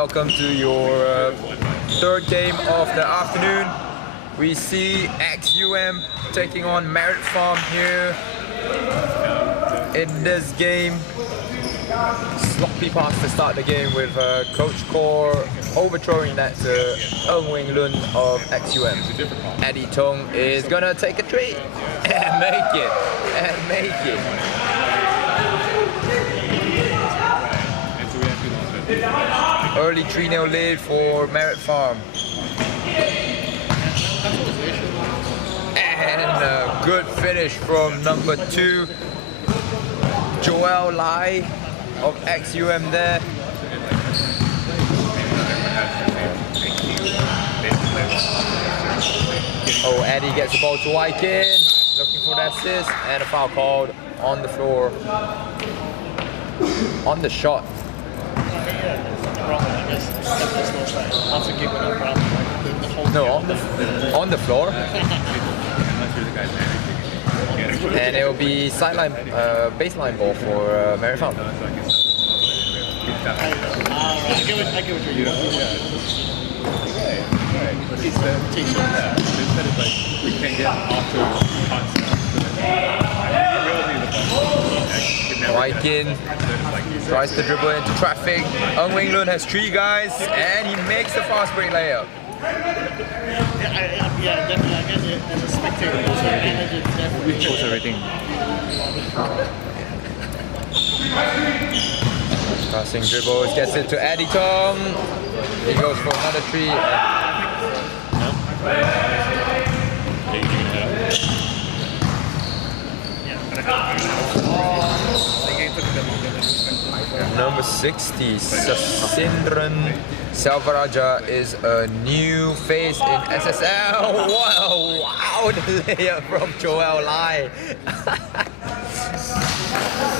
welcome to your third game of the afternoon. We see XUM taking on Merit Farm here in this game. Sloppy pass to start the game with Coach Core overthrowing that to Ng Wing Lun of XUM. Eddie Tong is gonna take a three and make it, Early 3-0 lead for Merit Farm. And a good finish from number 2, Joel Lai of XUM there. Oh, Eddie gets the ball to Wykin, looking for the assist, and a foul called on the floor. On the shot. No, on the floor. And it will be sideline, baseline ball for Merit Farm. I get what you're doing. It's the teacher. Instead of like, we can't get after Wykin tries to dribble into traffic. Ng Wing Lun has 3 guys, and he makes the fast break layup. Yeah, definitely. I guess as a spectator, we chose everything. Passing dribbles, gets it to Eddie Tong. He goes for another 3. Number 60, Sasindran Salvaraja is a new face in SSL. Wow, the layup from Joel Lai.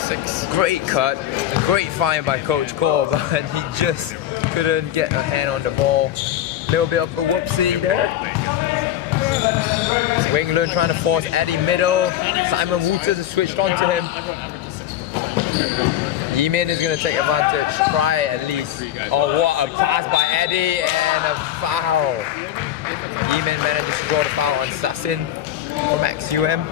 6. Great cut, great find by Coach Core, but he just couldn't get a hand on the ball. Little bit of a whoopsie there. Wing Lun trying to force Eddie middle. Simon Wooters has switched on to him. Yimin is going to take advantage, try at least. Oh, what a pass by Eddie and a foul. Yimin manages to draw the foul on Sassin from XUM.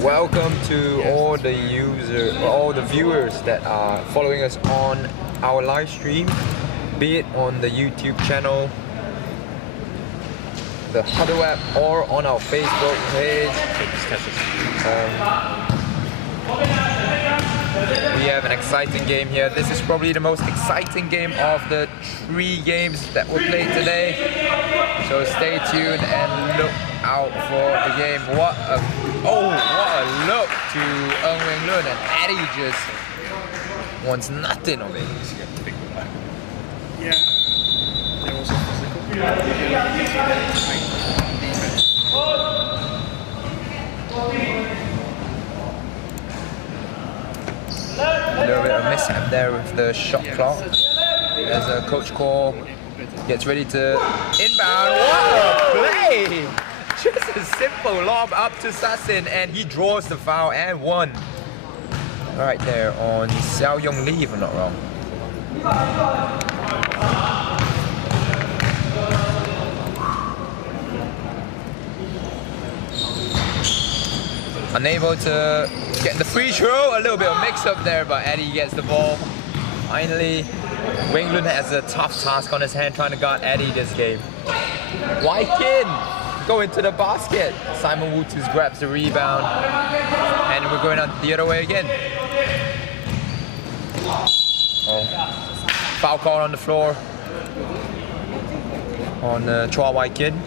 Welcome to all the viewers that are following us on our live stream, be it on the YouTube channel, the Huddle app, or on our Facebook page. We have an exciting game here. This is probably the most exciting game of the 3 games that we'll play today. So stay tuned and look out for the game. What a look to Ng Wing Lun, and Eddie just wants nothing of it. Yeah, there was a A little bit of mishap there with the shot clock as Coach Core gets ready to inbound. What a play! Just a simple lob up to Sassin, and he draws the foul and 1. Right there on Xiao Yong Lee, if I'm not wrong. Unable to get the free throw, a little bit of mix-up there, but Eddie gets the ball. Finally, Wing Lun has a tough task on his hand trying to guard Eddie this game. Wykin go into the basket. Simon Wooters grabs the rebound, and we're going out the other way again. Oh. Foul call on the floor on Chua Wykin.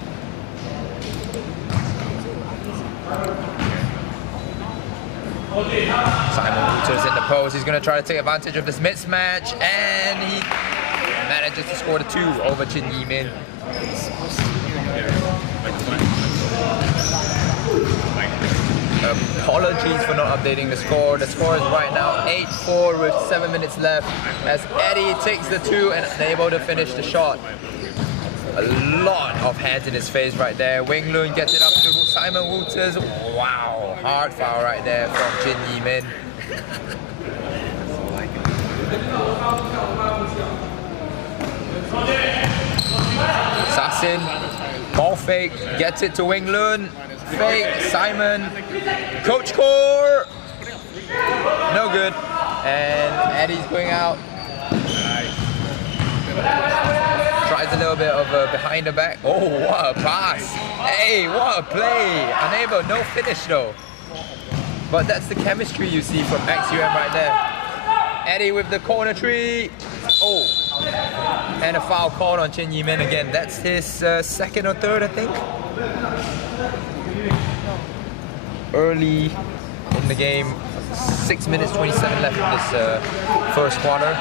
Simon Wooters in the post. He's going to try to take advantage of this mismatch, and he manages to score the 2 over Chin Yimin. Apologies for not updating the score. The score is right now 8-4 with 7 minutes left as Eddie takes the 2 and unable to finish the shot. A lot of hands in his face right there. Wing Lun gets it up to Simon Wouters. Wow, hard foul right there from Jin Yi-min. Sassin, ball fake, gets it to Wing Lun. Fake, Simon, Coach Core. No good. And Eddie's going out. Tries a little bit of a behind the back. Oh, what a pass. Hey, what a play. Unable, no finish though. But that's the chemistry you see from XUM right there. Eddie with the corner three. Oh, and a foul called on Jin Yi-min again. That's his second or third, I think. Early in the game, 6 minutes 27 left in this first quarter.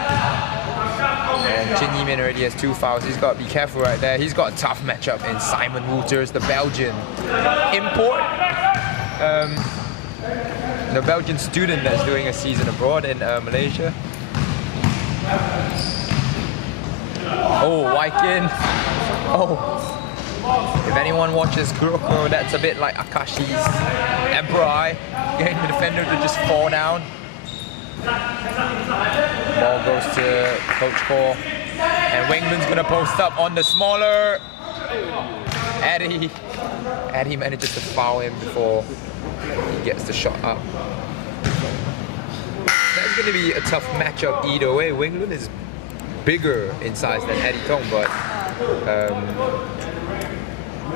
And Jin Yi-min already has 2 fouls. He's got to be careful right there. He's got a tough matchup in Simon Wouters, the Belgian import. The Belgian student that's doing a season abroad in Malaysia. Oh, Waikin. Oh. If anyone watches Kuroko, that's a bit like Akashi's Emperor Eye, getting the defender to just fall down. Ball goes to Coach Core, and Wing Lun's gonna post up on the smaller Eddie. Eddie manages to foul him before he gets the shot up. That's gonna be a tough matchup either way. Wing Lun is bigger in size than Eddie Tong, but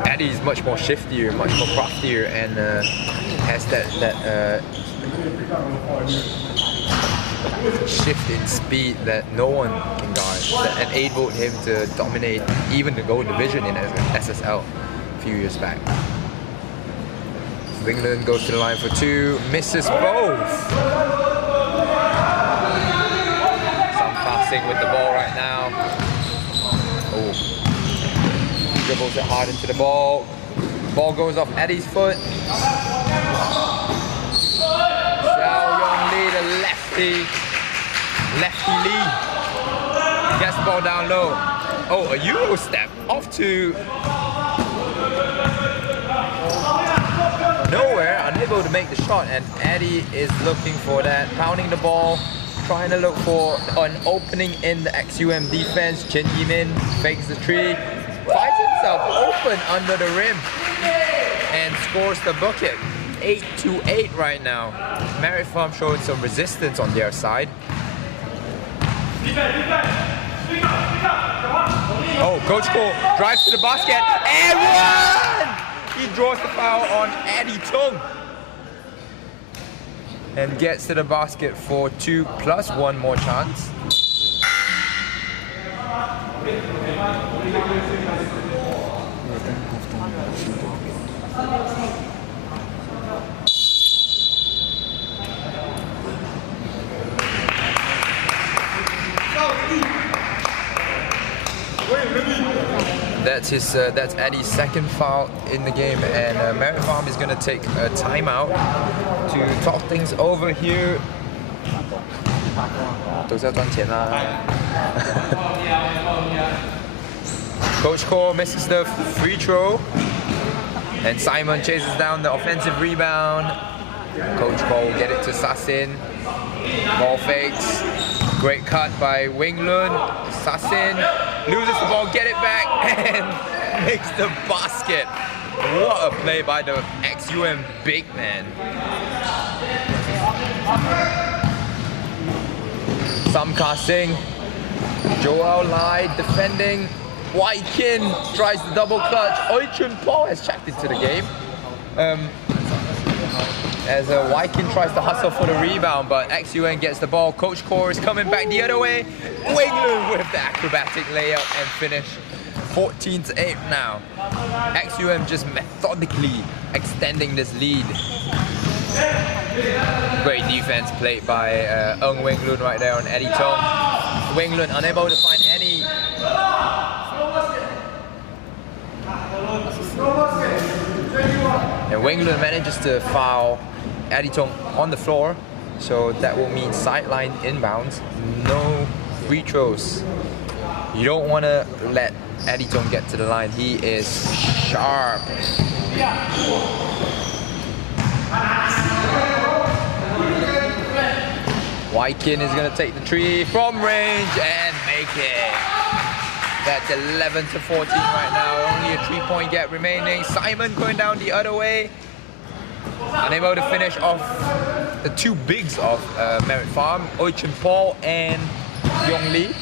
Eddie's much more shiftier, much more craftier, and has that shift in speed that no one can guard, that enabled him to dominate even the gold division in SSL a few years back. Wing Lun goes to the line for 2, misses both. Some passing with the ball right now. Oh. Dribbles it hard into the ball. Ball goes off Eddie's foot. Xiao Yong Lee, the lefty Lee. Gets the ball down low. Oh, a Euro step off to nowhere, unable to make the shot, and Eddie is looking for that, pounding the ball, trying to look for an opening in the XUM defense. Jin Yi-min fakes the three, finds himself open under the rim, and scores the bucket. 8-8 right now. Merit Farm showing some resistance on their side. Oh, Coach Cole drives to the basket and one! He draws the foul on Eddie Tung and gets to the basket for 2 plus 1 more chance. That's Eddie's second foul in the game, and Merit Farm is going to take a timeout to talk things over here. Coach Core misses the free throw, and Simon chases down the offensive rebound. Coach Core will get it to Sassin. Ball fakes. Great cut by Wing Lun. Sassin loses the ball, get it back, and makes the basket. What a play by the XUM big man. Some casting. Joel Lai defending. Waikin tries the double clutch. Oi Chun Po has checked into the game. As Waikin tries to hustle for the rebound, but XUN gets the ball. Coach Core is coming back the other way. Wing Lun with the acrobatic layup and finish. 14-8 now. XUM just methodically extending this lead. Great defense played by Wing Lun right there on Eddie Tong. Wing Lun unable to find any. And Wing Lun manages to foul Eddie Tong on the floor, so that will mean sideline inbounds, no free throws. You don't want to let Eddie Tong get to the line. He is sharp. Wykin is going to take the three from range and make it. That's 11 to 14 right now. Only a 3-point gap remaining. Simon going down the other way. Unable to finish off the two bigs of Merit Farm, Oichun Paul and Yong Lee.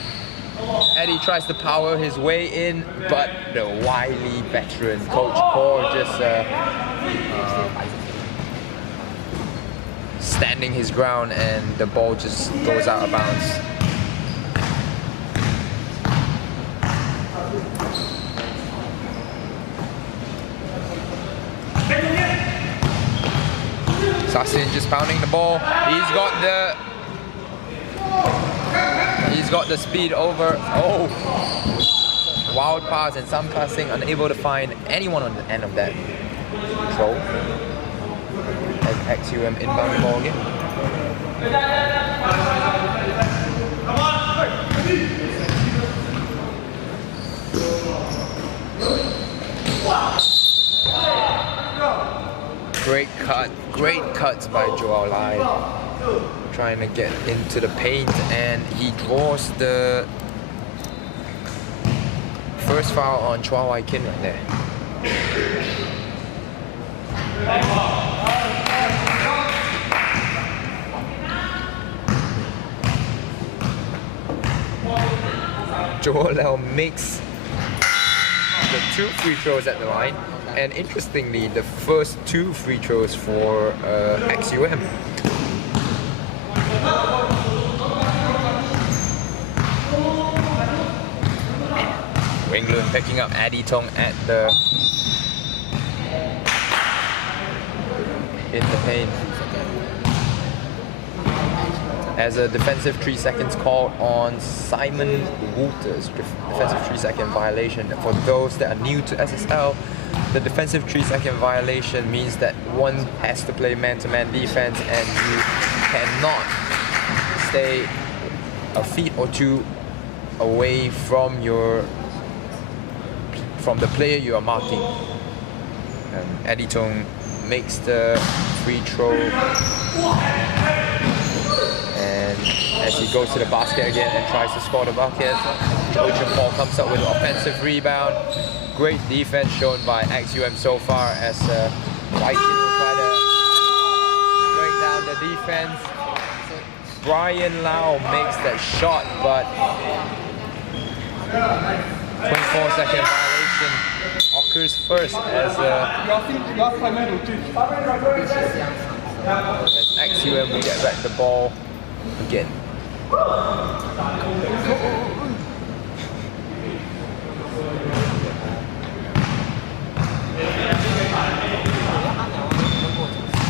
Eddie tries to power his way in, but the wily veteran Coach Paul just standing his ground, and the ball just goes out of bounds. Sassin just pounding the ball. He's got the speed over. Oh, wild pass and some passing, unable to find anyone on the end of that throw. As XUM inbound the ball again. Great cuts by Joao Lai. Trying to get into the paint, and he draws the first foul on Chua Wai Kin right there. Joel makes the 2 free throws at the line, and interestingly, the first 2 free throws for XUM. England picking up Eddie Tong at in the paint. As a defensive 3 seconds called on Simon Wouters. Defensive 3-second violation. For those that are new to SSL, the defensive 3-second violation means that one has to play man-to-man defense, and you cannot stay a feet or 2 away from the player you are marking. Eddie Tong makes the free throw, and as he goes to the basket again and tries to score the bucket, Oichun Paul comes up with an offensive rebound. Great defense shown by XUM so far, as Wykin will try to break down the defense. Brian Lau makes that shot, but 24-second violation occurs first as XUM will get back the ball again.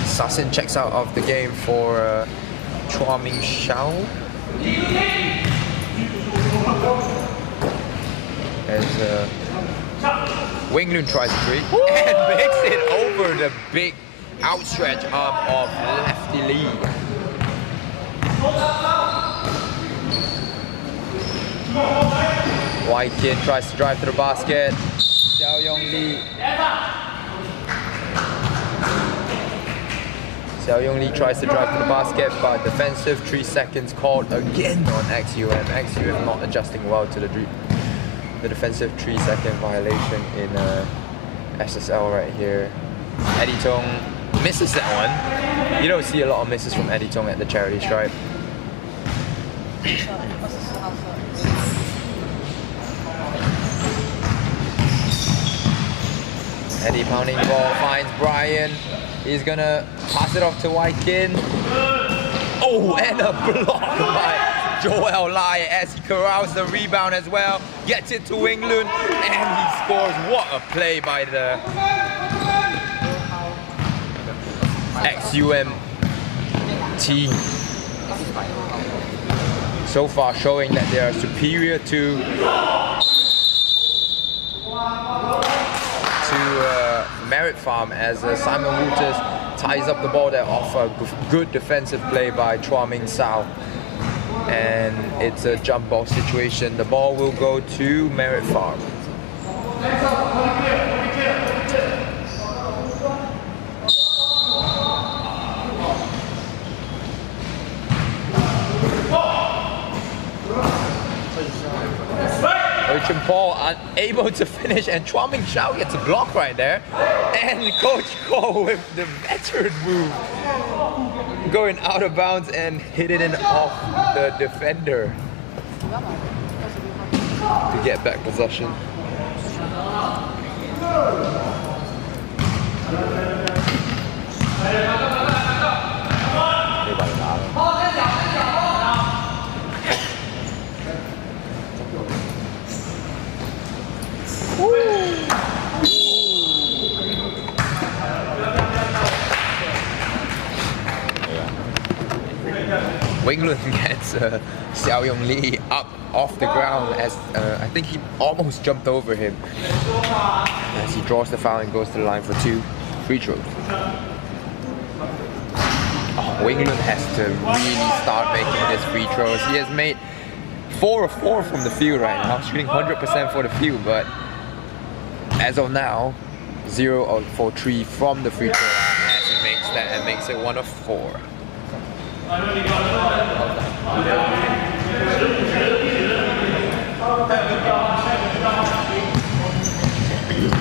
Sassin checks out of the game for Chua Ming Shao. As Wing Lun tries a 3 and makes it over the big outstretched arm of Lefty Lee. Wykin tries to drive to the basket. Xiao Yong Lee tries to drive to the basket, but defensive 3 seconds called again on XUM. XUM not adjusting well to the defensive 3-second violation in SSL right here. Eddie Tong misses that one. You don't see a lot of misses from Eddie Tong at the charity stripe. Eddie pounding the ball, finds Brian. He's gonna pass it off to Wykin. Oh, and a block by Joel Lai as he corrals the rebound as well. Gets it to Wing Lun, and he scores. What a play by the XUM team. So far showing that they are superior to Merit Farm, as Simon Wouters ties up the ball there off a good defensive play by Chua Ming Sao. And it's a jump ball situation. The ball will go to Merit Farm. unable to finish, and Chua Ming Shao gets a block right there. And Coach Ko with the veteran move, going out of bounds and hitting it off the defender to get back possession. Wing Lun gets Xiao Yong Lee up off the ground as I think he almost jumped over him as he draws the foul and goes to the line for 2 free throws. Oh, Wing Lun has to really start making his free throws. He has made 4 of 4 from the field right now, shooting 100% for the field, but as of now, 0 for 3 from the free throw line as he makes that and makes it 1 of 4.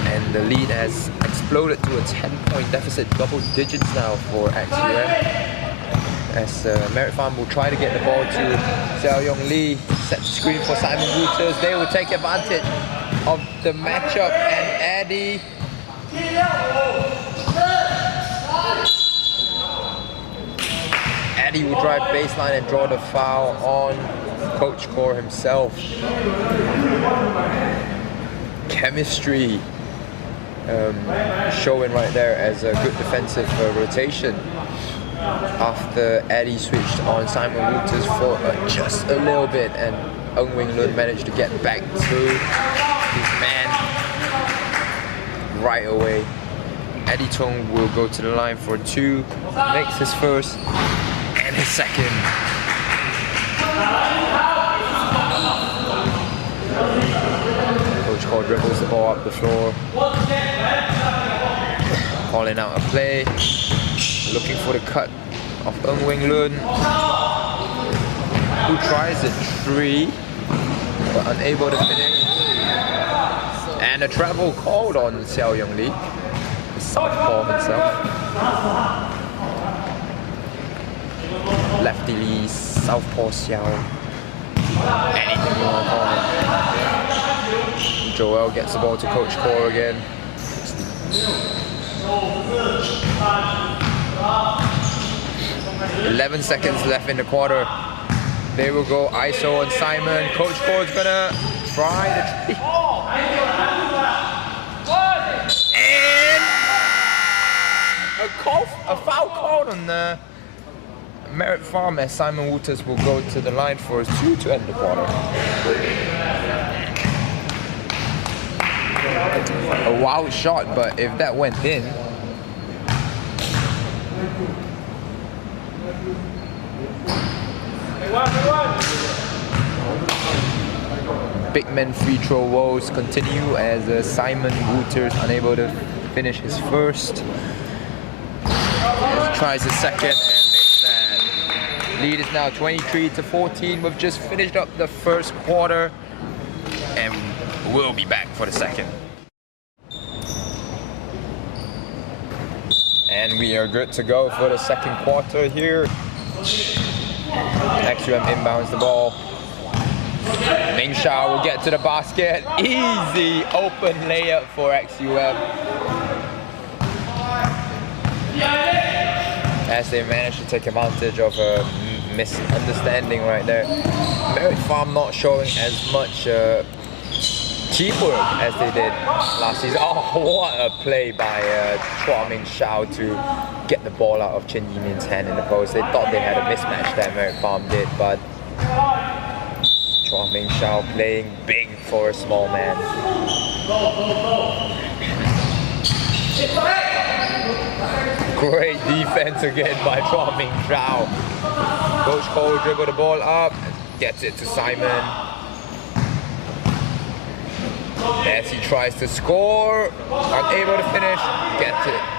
And the lead has exploded to a 10-point deficit, double digits now for XUM. As Merit Farm will try to get the ball to Xiao Yong Lee, set the screen for Simon Wouters. They will take advantage of the matchup, and Eddie will drive baseline and draw the foul on Coach Core himself. Chemistry showing right there as a good defensive rotation after Eddie switched on Simon Wouters for just a little bit, and Ng Wing Lun managed to get back to his man right away. Eddie Tong will go to the line for 2, makes his first and his second. Coach Core dribbles the ball up the floor, calling out a play, looking for the cut of Ng Wing Lun, who tries a 3 but unable to finish. And a travel called on Xiao Yong Lee, the southpaw himself. Lefty Lee, southpaw Xiao. Anything you want to call him. Joel gets the ball to Coach Core again. 11 seconds left in the quarter. They will go ISO on Simon. Coach Core's gonna try the 3. And a foul called on the Merit Farm as Simon Wouters will go to the line for his 2 to end the quarter. A wild shot, but if that went in, big men free throw woes continue as Simon Wouters unable to finish his first. As he tries his second and makes that. Lead is now 23-14. We've just finished up the first quarter and we'll be back for the second. And we are good to go for the second quarter here. XUM inbounds the ball. Ming Shao will get to the basket. Easy open layup for XUM. As they manage to take advantage of a misunderstanding right there. Merit Farm not showing as much teamwork as they did last season. Oh, what a play by Chua Ming Shao to get the ball out of Chen Yimin's hand in the post. They thought they had a mismatch that Merit Farm did, but Chua Ming Shao playing big for a small man. Great defense again by Chua Ming Shao. Coach Cole dribble the ball up, gets it to Simon. As he tries to score, unable to finish,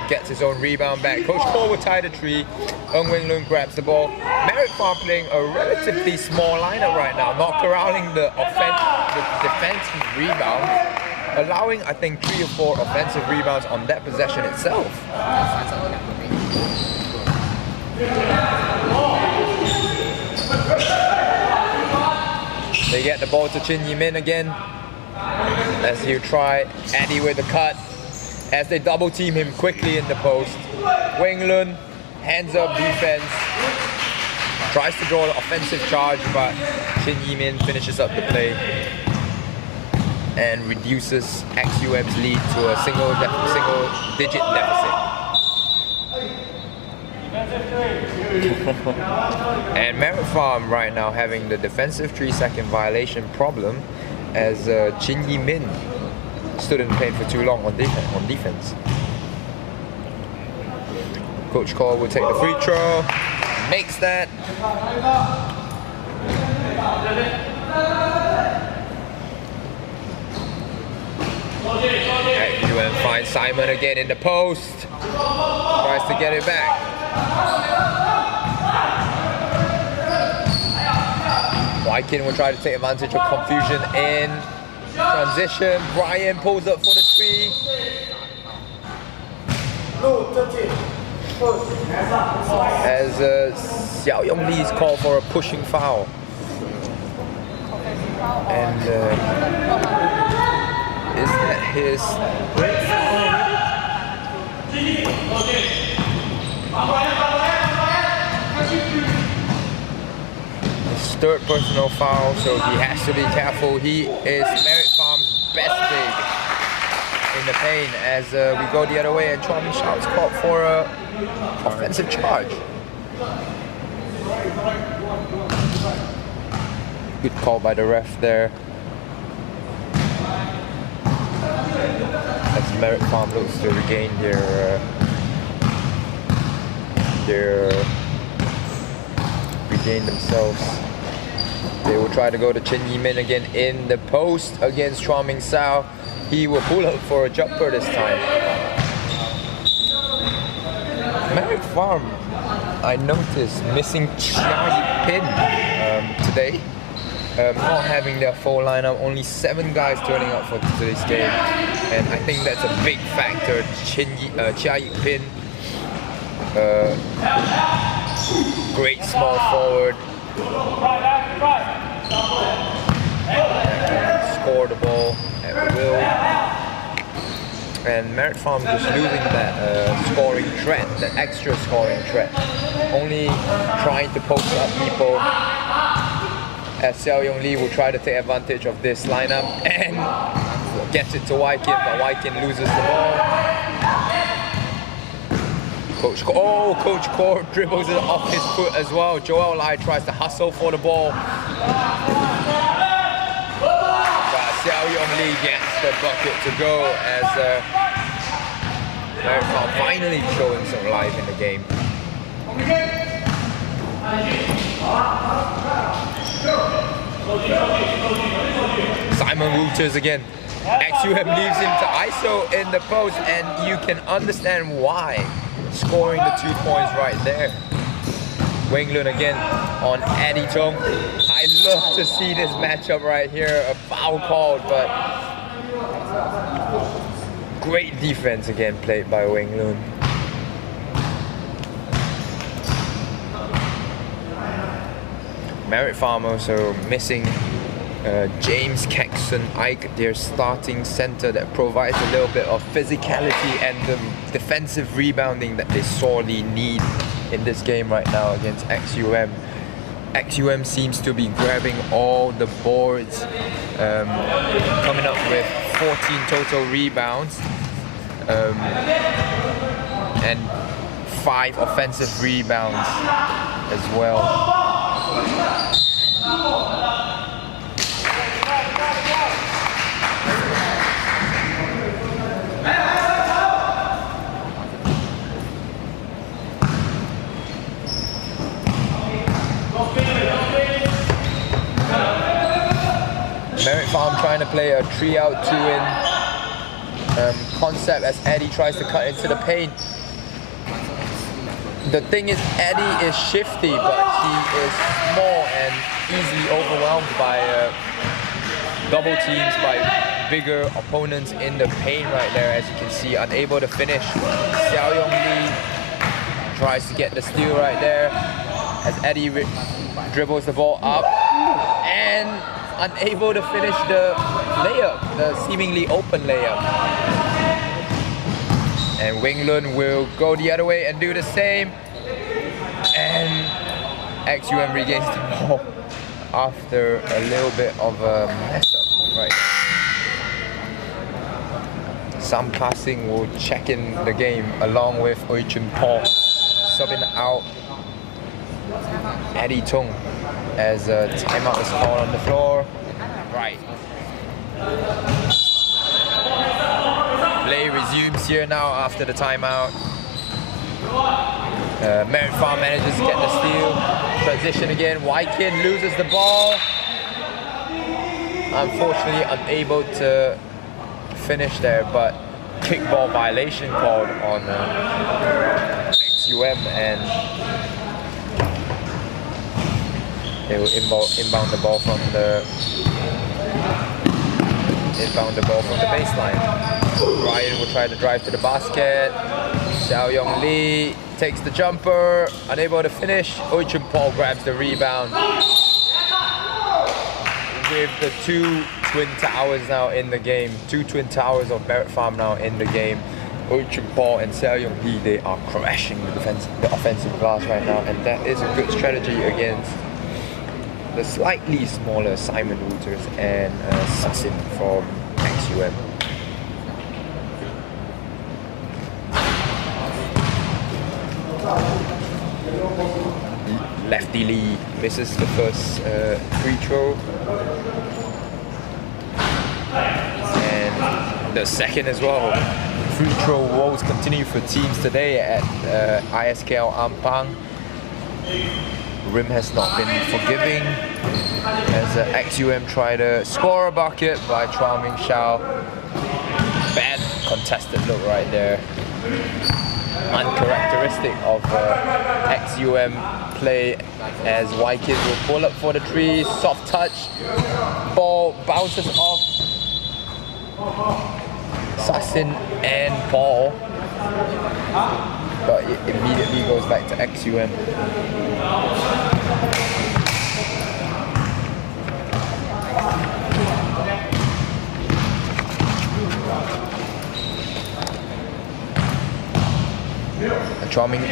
gets his own rebound back. Coach Cole will tie the 3. Ng Wing Lun grabs the ball. Merit Farm playing a relatively small lineup right now, not corralling the the defensive rebound, allowing I think 3 or 4 offensive rebounds on that possession itself. They get the ball to Chin Yi-min again, as you try Eddie with the cut, as they double team him quickly in the post. Weng Lun, hands up defense, tries to draw an offensive charge, but Chin Yi-min finishes up the play and reduces XUM's lead to a single digit deficit. And Merit Farm right now having the defensive 3-second violation problem, as Chin Yi-min stood in the paint for too long on defense. Coach Cole will take the free throw, makes that. XUM finds Simon again in the post, tries to get it back. Wykin will try to take advantage of confusion in transition. Brian pulls up for the 3. As Xiao Yong Lee's called for a pushing foul. And is that his third personal foul, so he has to be careful. He is Merit Farm's best big in the paint, as we go the other way and Chua Min Shao is caught for a offensive charge. Good call by the ref there. As Merit Farm looks to regain regain themselves. They will try to go to Chin Yi-min again in the post against Chua Min Shao. He will pull up for a jumper this time. Merit Farm, I noticed, missing Chia Yi-pin today. Not having their full lineup, only 7 guys turning up for today's game. And I think that's a big factor. Chia Yi-pin, great small forward. Score the ball at will. And Merit Farm just losing that scoring threat, that extra scoring threat. Only trying to post up people, as Xiao Yong Lee will try to take advantage of this lineup and gets it to Wykin, but Wykin loses the ball. Coach Core dribbles it off his foot as well. Joel Lai tries to hustle for the ball. But Xiao Yong Lee gets the bucket to go, as Merit Farm finally showing some life in the game. Simon Wouters again. XUM leaves him to ISO in the post, and you can understand why. Scoring the 2 points right there. Weng Lun again on Eddie Tong. I love to see this matchup right here. A foul called, but great defense again played by Weng Lun. Merit Farm also missing James Caxton Ike, their starting center, that provides a little bit of physicality and the defensive rebounding that they sorely need in this game right now against XUM. XUM seems to be grabbing all the boards, coming up with 14 total rebounds and 5 offensive rebounds as well. Merit Farm trying to play a 3-out, 2-in concept as Eddie tries to cut into the paint. The thing is, Eddie is shifty, but he is small and easily overwhelmed by double teams by bigger opponents in the paint right there, as you can see, unable to finish. Xiao Yong Li tries to get the steal right there as Eddie dribbles the ball up and unable to finish the layup, the seemingly open layup. And Wing Lun will go the other way and do the same. And XUM regains the ball after a little bit of a mess up right there. Sam Passing will check in the game along with Oi Chun Paul, subbing out Eddie Tung as a timeout is called on the floor. Right. Play resumes here now after the timeout. Merit Farm manages to get the steal. Transition again. Wykin loses the ball. Unfortunately unable to finish there, but kickball violation called on XUM, and they will inbound the ball from the baseline. Ryan will try to drive to the basket. Xiao Yong Li takes the jumper, unable to finish. Oi Chun Paul grabs the rebound. With the two Twin Towers now in the game, two Twin Towers of Merit Farm now in the game. Oi Chun Paul and Xiao Yong Li, they are crashing the offensive glass right now, and that is a good strategy against the slightly smaller Simon Wooters and Sassin from XUM. Lefty Lee misses the first free throw. And the second as well. Free throw woes continue for teams today at ISKL Ampang. Rim has not been forgiving as XUM try to score a bucket by Chua Ming Shao. Bad contested look right there. Uncharacteristic of XUM play as Wykin will pull up for the three. Soft touch. Ball bounces off Sassin and Paul, but it immediately goes back to XUM. Chua Ming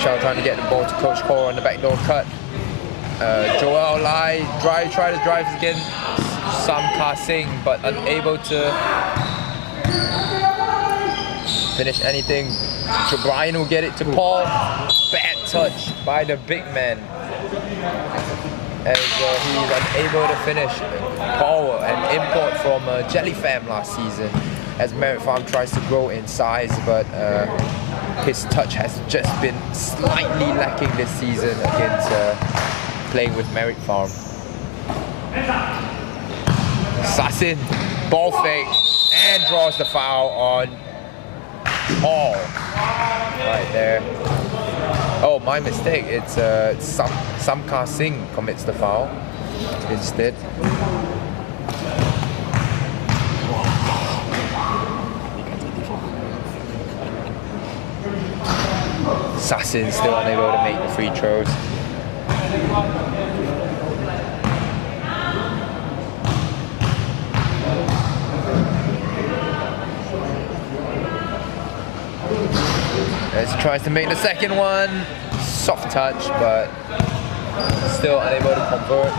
Shao trying to get the ball to Coach Core on the backdoor cut. Joel Lai try to drive again. Sam Ka Sing, but unable to finish anything. Brian will get it to Paul. Bad touch by the big man as he's unable to finish. Paul, an import from Jelly Fam last season, as Merit Farm tries to grow in size, but his touch has just been slightly lacking this season against playing with Merit Farm. Sassin, ball fake, and draws the foul on Paul. Right there. Oh, my mistake. It's Samka Singh commits the foul instead. Sassin still unable to make the free throws. As he tries to make the second one, soft touch, but still unable to convert.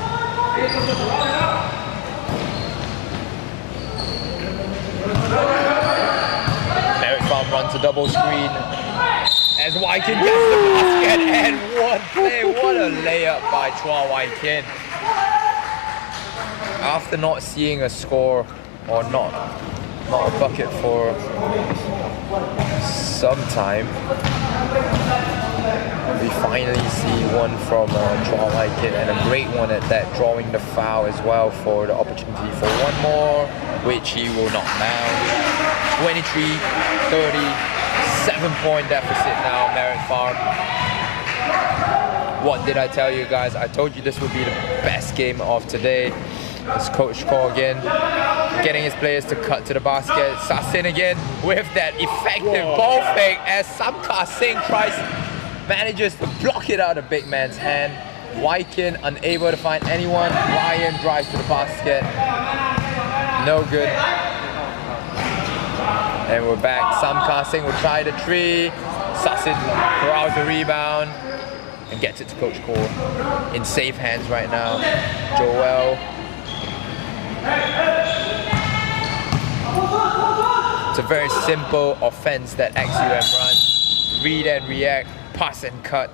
Merit Farm runs a double screen as Wykin gets the basket, and what play, what a layup by Chua Wykin. After not seeing a score or not a bucket for some time, we finally see one from Chua Wykin, and a great one at that, drawing the foul as well for the opportunity for one more, which he will knock down. 23-30, 7-point deficit now, Merit Farm. What did I tell you guys? I told you this would be the best game of today. It's Coach Cole again, getting his players to cut to the basket. Sassin again with that effective ball fake as Samkar Singh manages to block it out of big man's hand. Wykin unable to find anyone. Ryan drives to the basket. No good. And we're back. Samkar Singh will try the three. Sassin corrals the rebound and gets it to Coach Cole in safe hands right now. Joel. It's a very simple offense that XUM runs. Read and react, pass and cut.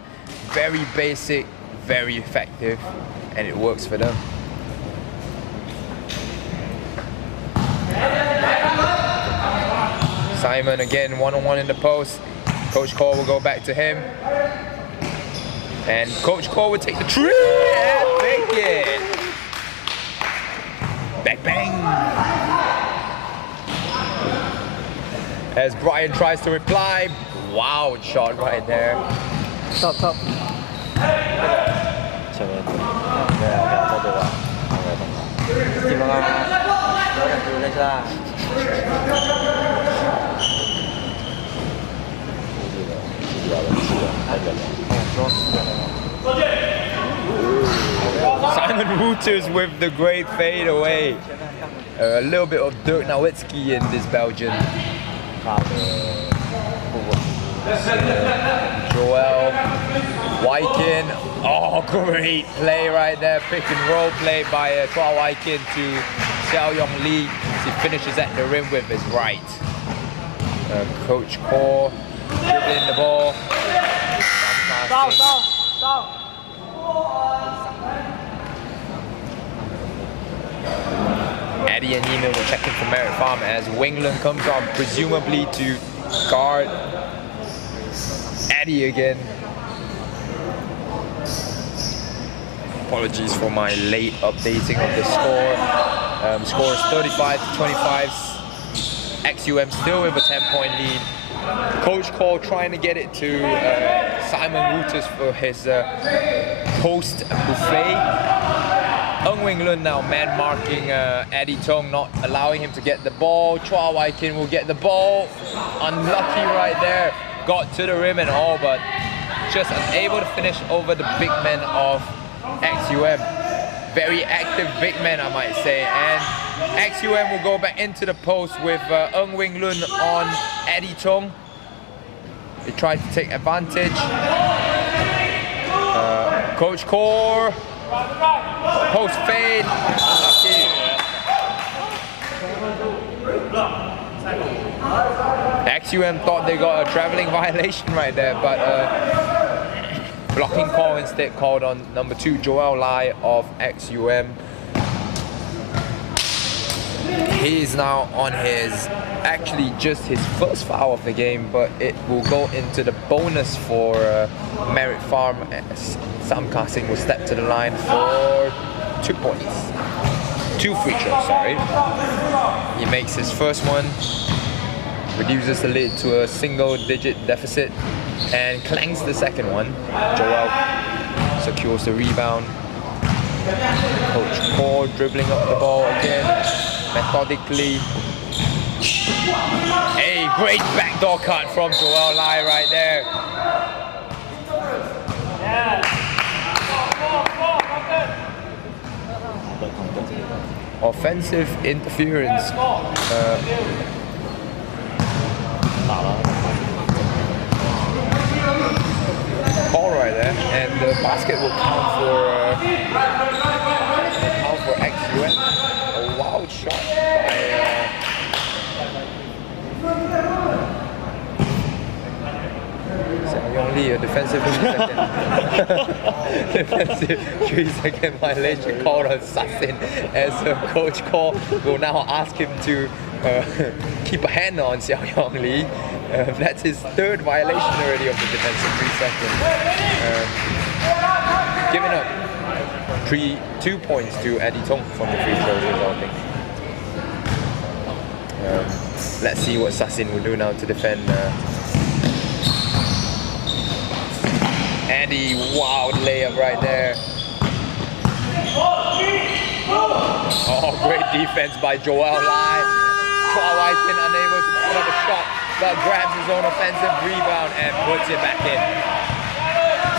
Very basic, very effective, and it works for them. Simon again, one-on-one in the post. Coach Cole will go back to him. And Coach Cole will take the three and make it. Bang, bang. As Brian tries to reply, wow, shot right there. Top. Simon Wouters with the great fade away. A little bit of Dirk Nowitzki in this Belgian. Joel, Wykin. Oh, great play right there. Pick and roll play by Chua Wykin to Xiao Yong Lee. He finishes at the rim with his right. Coach Cole dribbling the ball. Eddie and Neiman will check in for Merritt Farm as Wingland comes on, presumably to guard Eddie again. Apologies for my late updating of the score. Score is 35-25. XUM still with a 10-point lead. Coach Cole trying to get it to Simon Wouters for his post buffet. Ng Wing Lun now man marking Eddie Tong, not allowing him to get the ball. Chua Wykin will get the ball. Unlucky right there. Got to the rim and all, but just unable to finish over the big men of XUM. Very active big men, I might say. And XUM will go back into the post with Ng Wing Lun on Eddie Tong. They tried to take advantage. Coach Core. Post fade. Unlucky. XUM thought they got a traveling violation right there, but blocking call instead called on number 2, Joel Lai of XUM. He is now on actually just his first foul of the game, but it will go into the bonus for Merritt Farm. Samkar Singh will step to the line for 2 points. 2 free throws, sorry. He makes his first one, reduces the lead to a single-digit deficit, and clangs the second one. Joel secures the rebound. Coach Cole dribbling up the ball again, methodically. A great backdoor cut from Joel Lai right there. Offensive interference. Call right there, and the basket will count for XUM. A wild shot by Xiao Yong Lee, a defensive 3-second violation called on Sassin, as Coach Cole will now ask him to keep a hand on Xiao Yong Lee. That's his 3rd violation already of the defensive 3 seconds. Giving up 2 points to Eddie Tong from the free throws resulting. Let's see what Sassin will do now to defend Eddie. Wild layup right there. Oh, great defense by Joel Lai. Wykin unable to put up a shot, but grabs his own offensive rebound and puts it back in.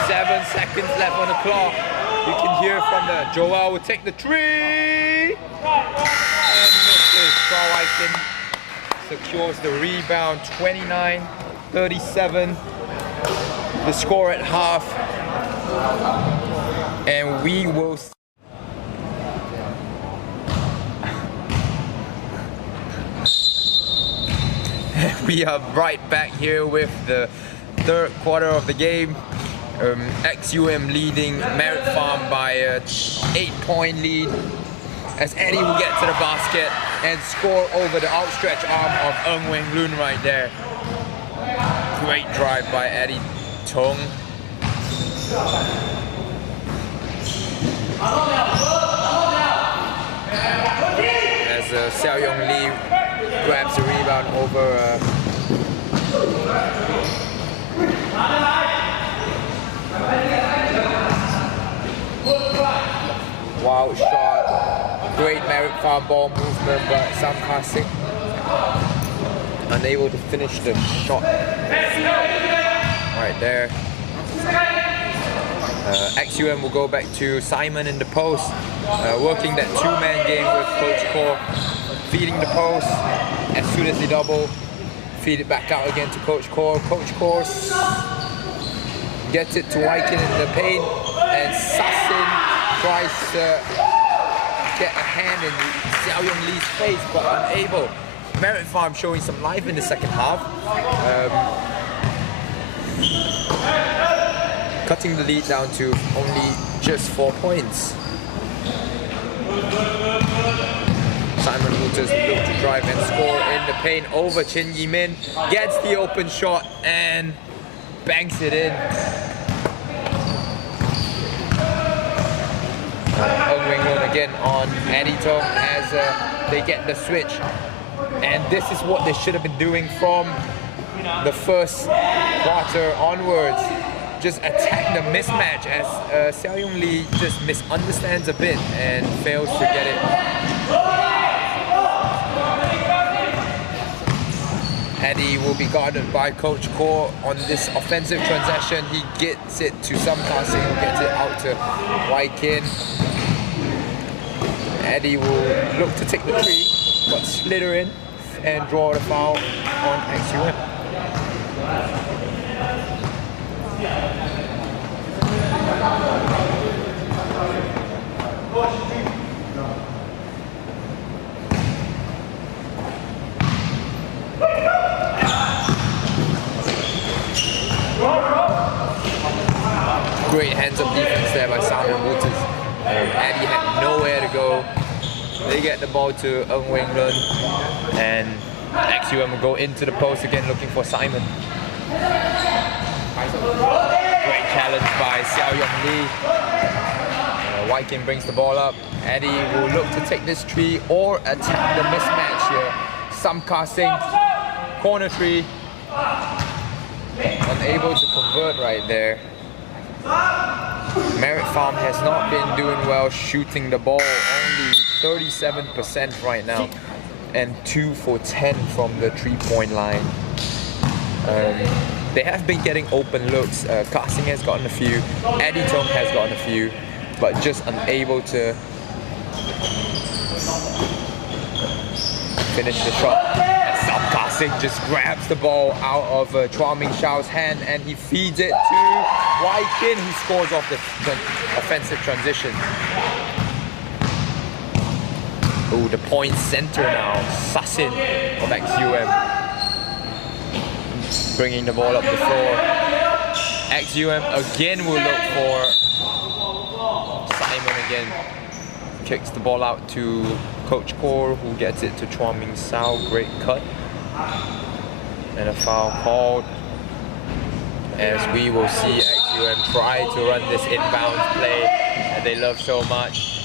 7 seconds left on the clock. You can hear from the Joel will take the three. And misses. Wykin secures the rebound. 29-37. The score at half. And we will see. We are right back here with the third quarter of the game. XUM leading Merit Farm by a 8-point lead as Eddie will get to the basket and score over the outstretched arm of Ng Weng Lun right there. Great drive by Eddie Tong. As Xiao Yong Lee grabs the rebound over wild shot, great Merit Farm ball movement, but some passing unable to finish the shot right there. XUM will go back to Simon in the post, working that two-man game with Coach Core, feeding the post. As soon as they double, feed it back out again to Coach Core. Coach Core gets it to Wykin in the paint, and Sassin tries to get a hand in Xiao Yong Lee's face, but unable. Merit Farm showing some life in the second half. Cutting the lead down to only just 4 points. Simon Wouters look to drive and score in the paint over Chin Yi Min. Gets the open shot and banks it in. Ng Weng Lun again on Eddie Tong as they get the switch. And this is what they should have been doing from the first quarter onwards. Just attack the mismatch as Xiao Yong Lee just misunderstands a bit and fails to get it. Eddie will be guarded by Coach Core on this offensive transaction. He gets it to Sam Kasing, who gets it out to Wykin. Eddie will look to take the three, but slither in and draw the foul on XUM. Great hands-up defense there by Simon Wouters. Eddie had nowhere to go. They get the ball to Ng Weng Lun, and XUM will go into the post again looking for Simon. Great challenge by Xiao Yong Lee. Wykin brings the ball up. Eddie will look to take this three or attack the mismatch here. Sam Kasing, corner three. Unable to convert right there. Merit Farm has not been doing well shooting the ball, only 37% right now, and 2 for 10 from the three-point line. They have been getting open looks. Kasing has gotten a few, Eddie Tong has gotten a few, but just unable to finish the shot. Sam Kasing just grabs the ball out of Chua Ming Xiao's hand and he feeds it to Wykin, who scores off the offensive transition. Oh, the point center now, Sassin of XUM. Bringing the ball up the floor. XUM again will look for Simon again. Kicks the ball out to Coach Core, who gets it to Chua Ming Xiao. Great cut. And a foul called. As we will see XUM try to run this inbound play that they love so much.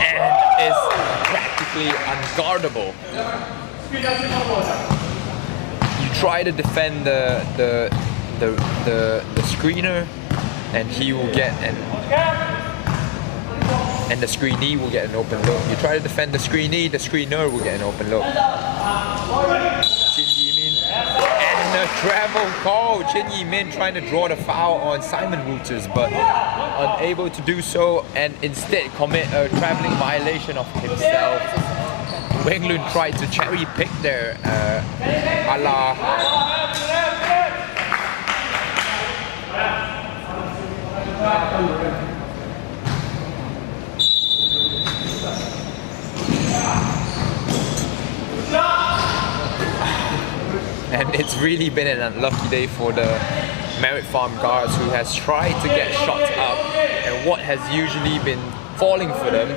And is practically unguardable. You try to defend the screener, and he will get an and the screenee will get an open look. You try to defend the screener will get an open look. Chin Yi-min and the travel call. Chin Yi-min trying to draw the foul on Simon Wouters, but unable to do so, and instead commit a traveling violation of himself. Weng Lun tried to cherry pick there, a la and it's really been an unlucky day for the Merit Farm guards, who has tried to get shots up, and what has usually been falling for them,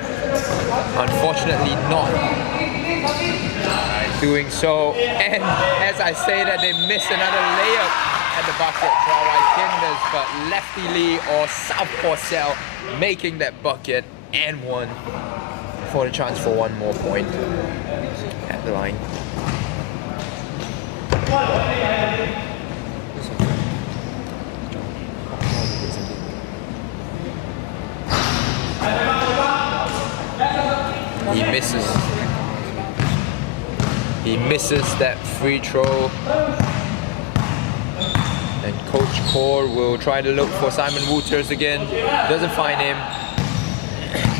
unfortunately not doing so. And as I say that, they miss another layup at the bucket for White Kinders, but Lefty Lee or Southpaw Cell making that bucket and one for the chance for one more point at the line. He misses that free throw, and Coach Kaur will try to look for Simon Wouters again. Doesn't find him.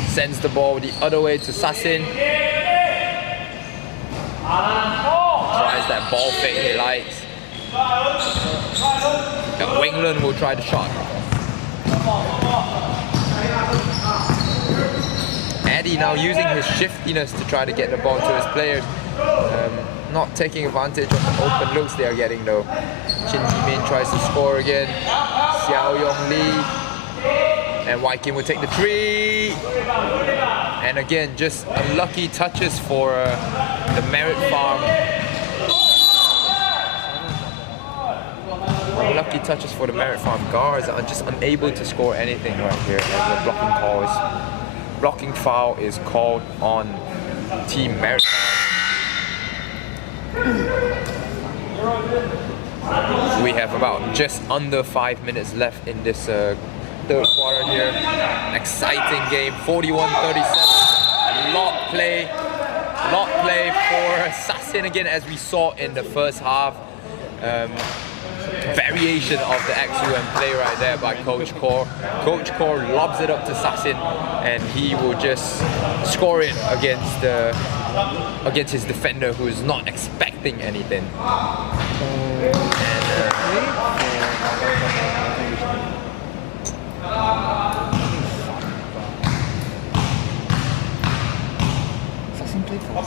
Sends the ball the other way to Sasin. Tries that ball fake he likes. Weng Lun will try the shot. Eddie now using his shiftiness to try to get the ball to his players. Not taking advantage of the open looks they are getting though. Chin Ji-min tries to score again. Xiao Yong Lee. And Wai Kim will take the three. And again, just unlucky touches for the Merit Farm. Unlucky touches for the Merit Farm guards are just unable to score anything right here as the blocking calls. Blocking foul is called on Team Merit Farm. We have about just under 5 minutes left in this third quarter here. Exciting game, 41-37. Lot play for Sasin again, as we saw in the first half. Variation of the XUM play right there by Coach Kaur. Coach Kaur lobs it up to Sasin, and he will just score it against his defender, who is not expecting anything. Sasin played for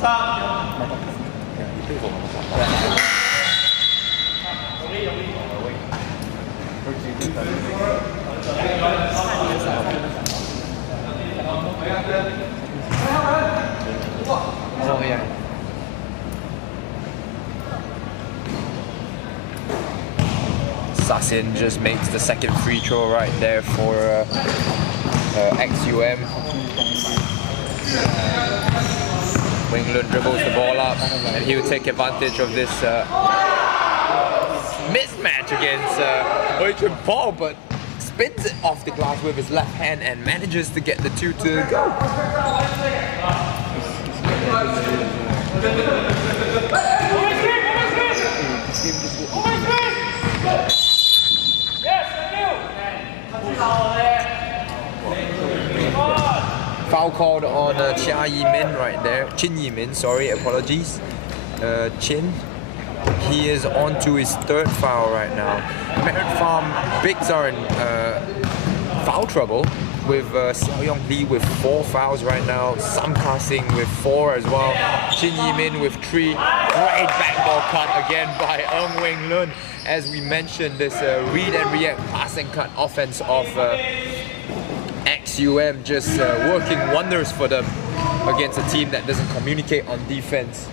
Oh yeah. Sasin just makes the second free throw right there for XUM. Weng Lun dribbles the ball up, and he will take advantage of this mismatch against Oichun Paul, but spins it off the glass with his left hand and manages to get the two to go. Foul called on Chia Yi-min right there. Chin Yi-min, sorry, apologies. Chin. He is on to his third foul right now. Merit Farm Bigs are in foul trouble, with Xiao Yong Lee with 4 fouls right now. Sam Ka-sing with 4 as well. Chin Yi-min with 3. Great backball cut again by Weng Lun. As we mentioned, this read and react pass and cut offense of XUM just working wonders for them against a team that doesn't communicate on defense.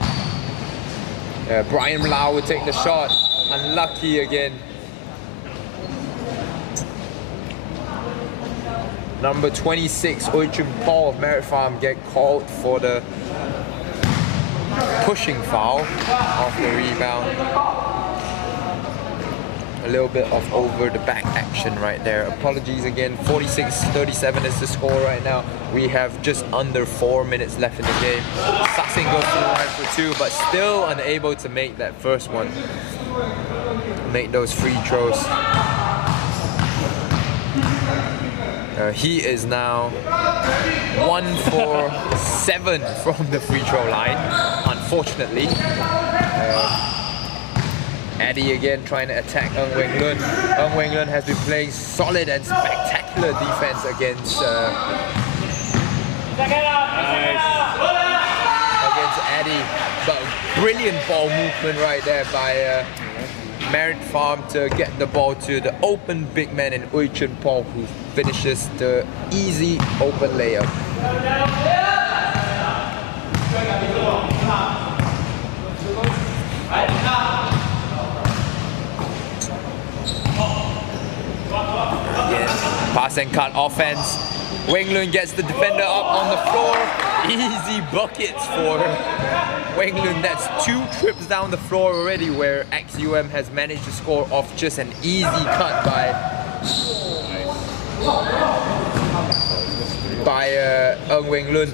Brian Lau will take the shot. Unlucky again. Number 26, Oichun Paul of Merit Farm get called for the pushing foul off the rebound. a little bit of over the back action right there. Apologies again. 46-37 is the score right now. We have just under 4 minutes left in the game. Sassin goes to the line for 2, but still unable to make that first one. Make those free throws. He is now 1 for 7 from the free throw line, unfortunately. Eddie again trying to attack Ng Weng Lun. Ng Weng Lun has been playing solid and spectacular defense against Eddie. But brilliant ball movement right there by Merit Farm to get the ball to the open big man in Ui Chun Pong, who finishes the easy open layup. Again, pass and cut offense. Weng Lun gets the defender up on the floor. Easy buckets for Weng Lun. That's 2 trips down the floor already, where XUM has managed to score off just an easy cut by Ng Weng Lun.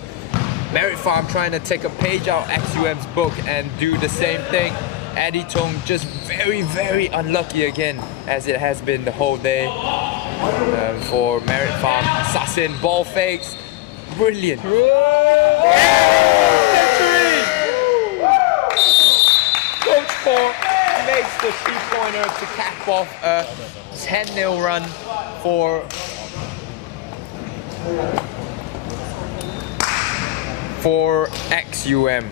Merit Farm trying to take a page out XUM's book and do the same thing. Eddie Tong just very unlucky again, as it has been the whole day for Merit Farm. Sassin ball fakes. Brilliant. Century! Coach Paul makes the 3-pointer to cap off a 10-0 run for XUM.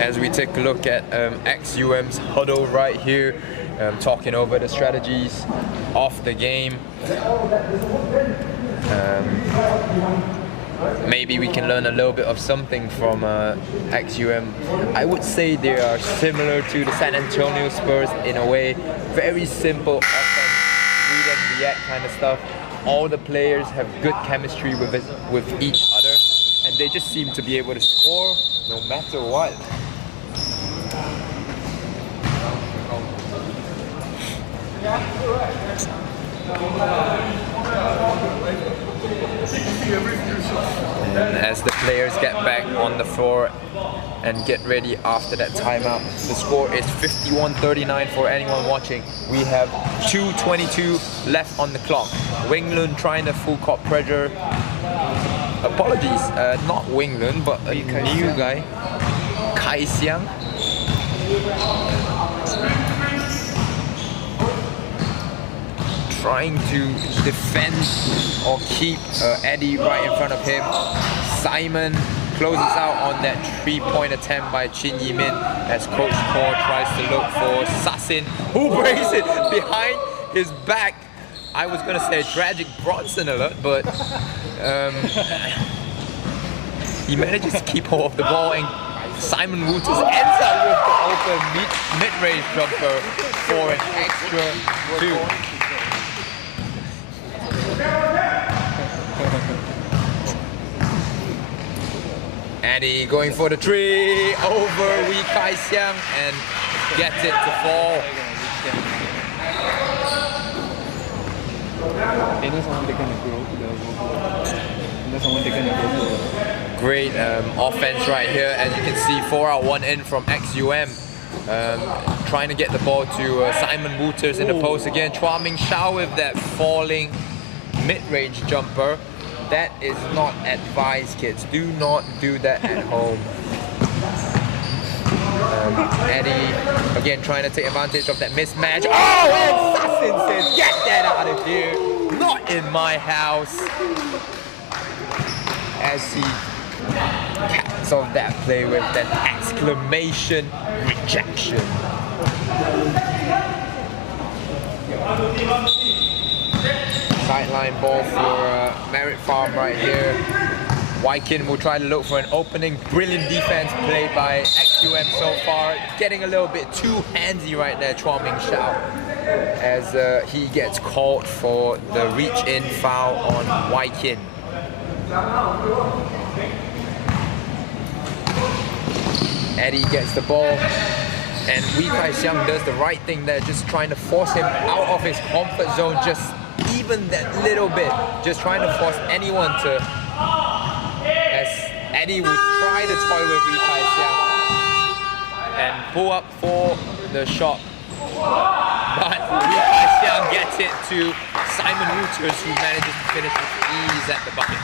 As we take a look at XUM's huddle right here, talking over the strategies of the game. Maybe we can learn a little bit of something from XUM. I would say they are similar to the San Antonio Spurs in a way. Very simple offense, read and react kind of stuff. All the players have good chemistry with each other, and they just seem to be able to score no matter what. And as the players get back on the floor and get ready after that timeout, the score is 51-39 for anyone watching. We have 2:22 left on the clock. Weng Lun trying to full court pressure. Apologies, not Weng Lun, but a new guy, Kai Xiang. Trying to defend or keep Eddie right in front of him. Simon closes out on that 3-point attempt by Chin Yi-min as Coach Paul tries to look for Sassin, who breaks it behind his back. I was gonna say tragic Bronson alert, but he manages to keep hold of the ball, and Simon Wooters ends up with the open mid-range jumper for an extra 2. Eddie going for the 3 over Wee Kai Xiang and gets it to fall. Great offense right here, as you can see, 4 out 1 in from XUM. Trying to get the ball to Simon Wooters in the post again. Chua Ming Shao with that falling mid-range jumper. That is not advised, kids. Do not do that at home. Eddie again trying to take advantage of that mismatch. Oh, and Sassin says, get that out of here. Not in my house. As he caps off that play with that exclamation rejection. Sideline ball for Merit Farm right here. Waikin will try to look for an opening. Brilliant defense played by XUM so far. Getting a little bit too handsy right there, Chua Ming Shao, as he gets called for the reach-in foul on Waikin. Eddie gets the ball, and Wee Kai Xiang does the right thing there, just trying to force him out of his comfort zone, just even that little bit, just trying to force anyone to, as Eddie would try to toy with Wee Kai Xiang and pull up for the shot. But Wee Kai Xiang gets it to Simon Wouters, who manages to finish with ease at the bucket.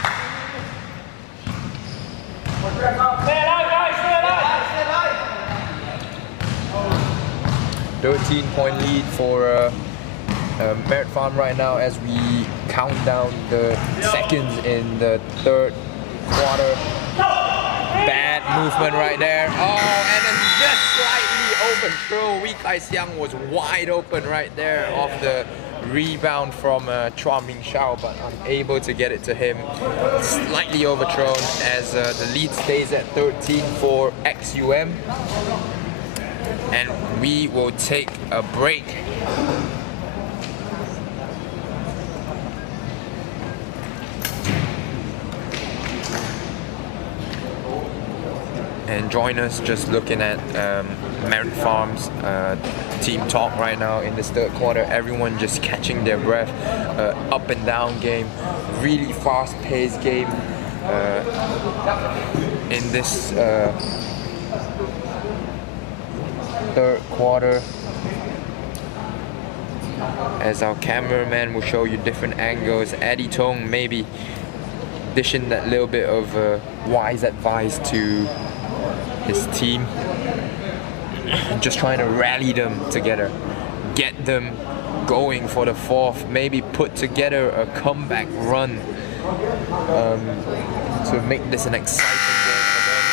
13-point lead for Merit Farm right now as we count down the seconds in the third quarter. Bad movement right there. Oh, and then just slightly overthrow. Wee Kai Xiang was wide open right there off the rebound from Chua Ming Shao, but unable to get it to him. Slightly overthrown as the lead stays at 13 for XUM. And we will take a break. And join us just looking at Merit Farm's team talk right now in this third quarter. Everyone just catching their breath. Up and down game, really fast-paced game in this third quarter. As our cameraman will show you different angles, Eddie Tong maybe dishing that little bit of wise advice to his team, just trying to rally them together, get them going for the fourth, maybe put together a comeback run to make this an exciting game for them.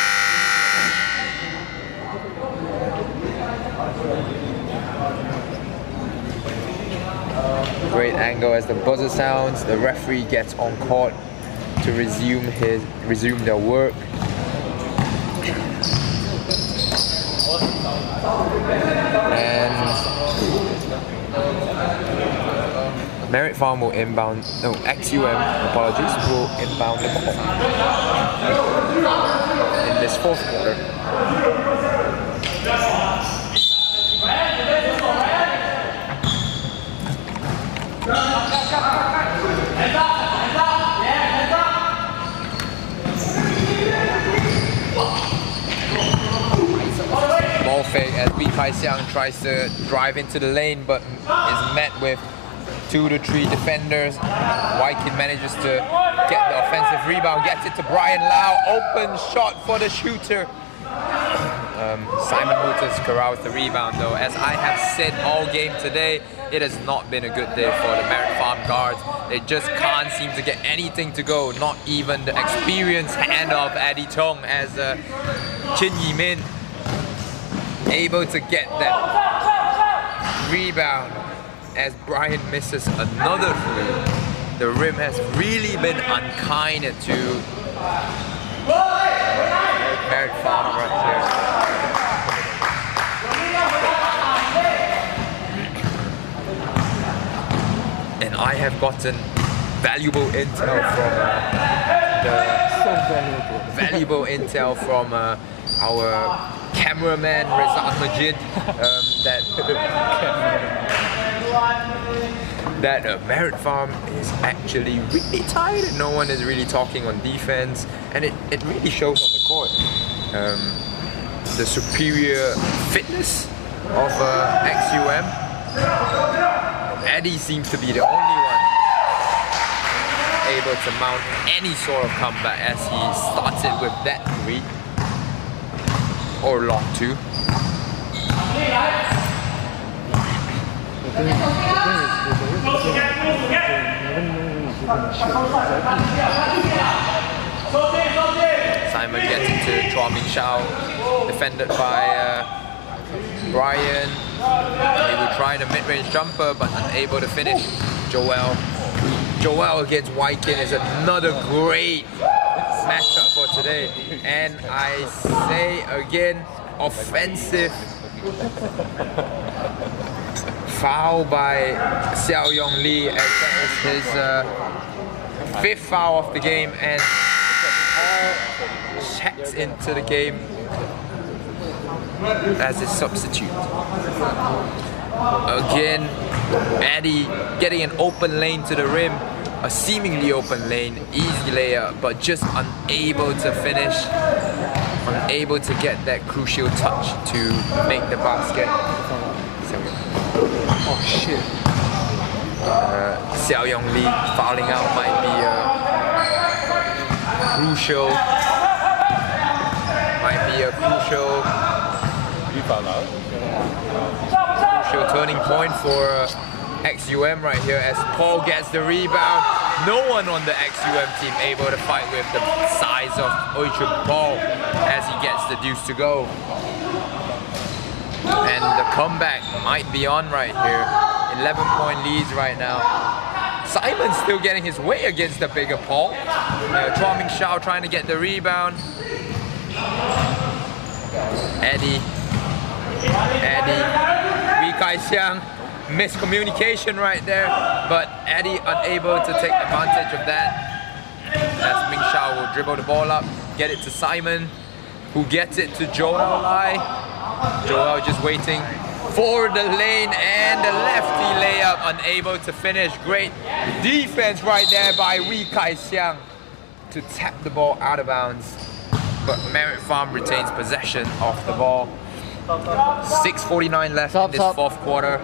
Great angle as the buzzer sounds, the referee gets on court to resume their work. And Merit Farm will inbound, no, XUM, apologies, will inbound the ball in this fourth quarter. Ball fake as Wee Kai Xiang tries to drive into the lane, but is met with 2 to 3 defenders. Wykin manages to get the offensive rebound, gets it to Brian Lau, open shot for the shooter. Simon Wouters corrals the rebound though. As I have said all game today, it has not been a good day for the Merit Farm guards. They just can't seem to get anything to go, not even the experienced hand of Eddie Tong, as Chin Yi Min able to get that rebound as Brian misses another three. The rim has really been unkind to Merit Farm right here. And I have gotten valuable intel from our cameraman Rizal Majid that Merit Farm is actually really tired. No one is really talking on defense, and it really shows on the court. The superior fitness of XUM. Eddie seems to be the only one able to mount any sort of comeback as he starts it with that three or long two. Simon gets into Chua Ming Shao, defended by Brian. He will try the mid-range jumper, but unable to finish. Joel against Wykin is another great matchup for today. And I say again, offensive foul by Xiao Yong Lee, as that is his 5th foul of the game, and Paul checks into the game as a substitute. Again, Eddie getting an open lane to the rim, a seemingly open lane, easy layup, but just unable to finish, unable to get that crucial touch to make the basket. Oh shit. Xiao Yong Li fouling out might be a crucial turning point for XUM right here, as Paul gets the rebound. No one on the XUM team able to fight with the size of Oichun Paul as he gets the deuce to go. And the comeback might be on right here. 11-point leads right now. Simon's still getting his way against the bigger Paul. Chua Ming Shao trying to get the rebound. Eddie, Wee Kai Xiang, miscommunication right there, but Eddie unable to take advantage of that, as Ming Shao will dribble the ball up, get it to Simon, who gets it to Joel Lai. Joel just waiting for the lane, and the lefty layup, unable to finish. Great defense right there by Wee Kai Xiang to tap the ball out of bounds, but Merit Farm retains possession of the ball. 6:49 left in this fourth quarter.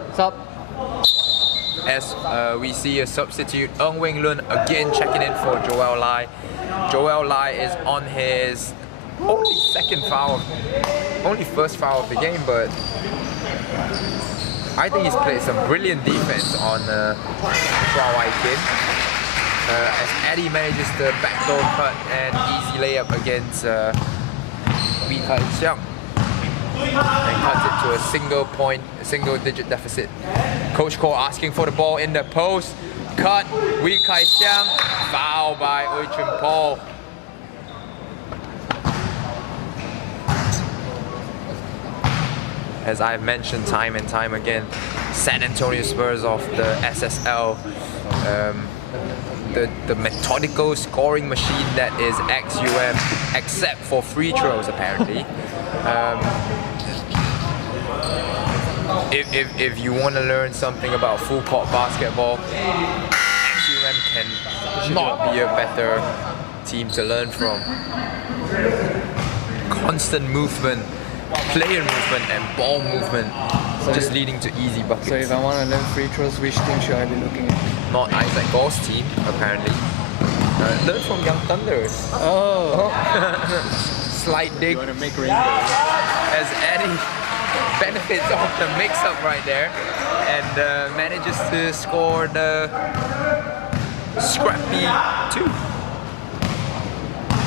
As we see a substitute, Ng Wing Lun again checking in for Joel Lai. Joel Lai is on his only first foul of the game, but I think he's played some brilliant defense on Chua Wai Kin. As Eddie manages the backdoor cut and easy layup against Wee Kai Xiang, and cuts it to a single-digit deficit. Coach Ko asking for the ball in the post. Cut, Wee Kai Xiang, foul by Oichun Paul. As I've mentioned time and time again, San Antonio Spurs of the SSL, the methodical scoring machine that is XUM, except for free throws apparently. If you want to learn something about full court basketball, XUM can not be a better team to learn from. Constant movement, player movement and ball movement, so just leading to easy buckets. So if I want to learn free throws, which team should I be looking at? Not Isaac Gore's team, apparently. Learn from Young Thunders. Oh. Slight dig. You want to make rainbows. As Eddie benefits off the mix-up right there and manages to score the scrappy 2.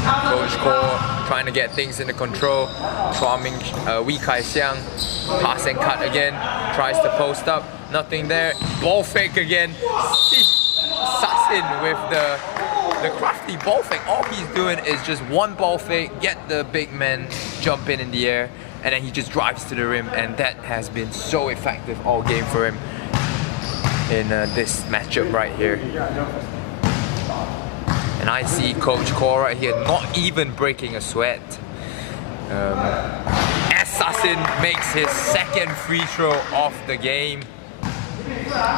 Coach Ko trying to get things into control. Wee Kai Xiang, pass and cut again, tries to post up, nothing there. Ball fake again. Sassin with the crafty ball fake. All he's doing is just one ball fake, get the big man jump in the air, and then he just drives to the rim, and that has been so effective all game for him in this matchup right here. And I see Coach Ko right here not even breaking a sweat. Assassin makes his second free throw of the game.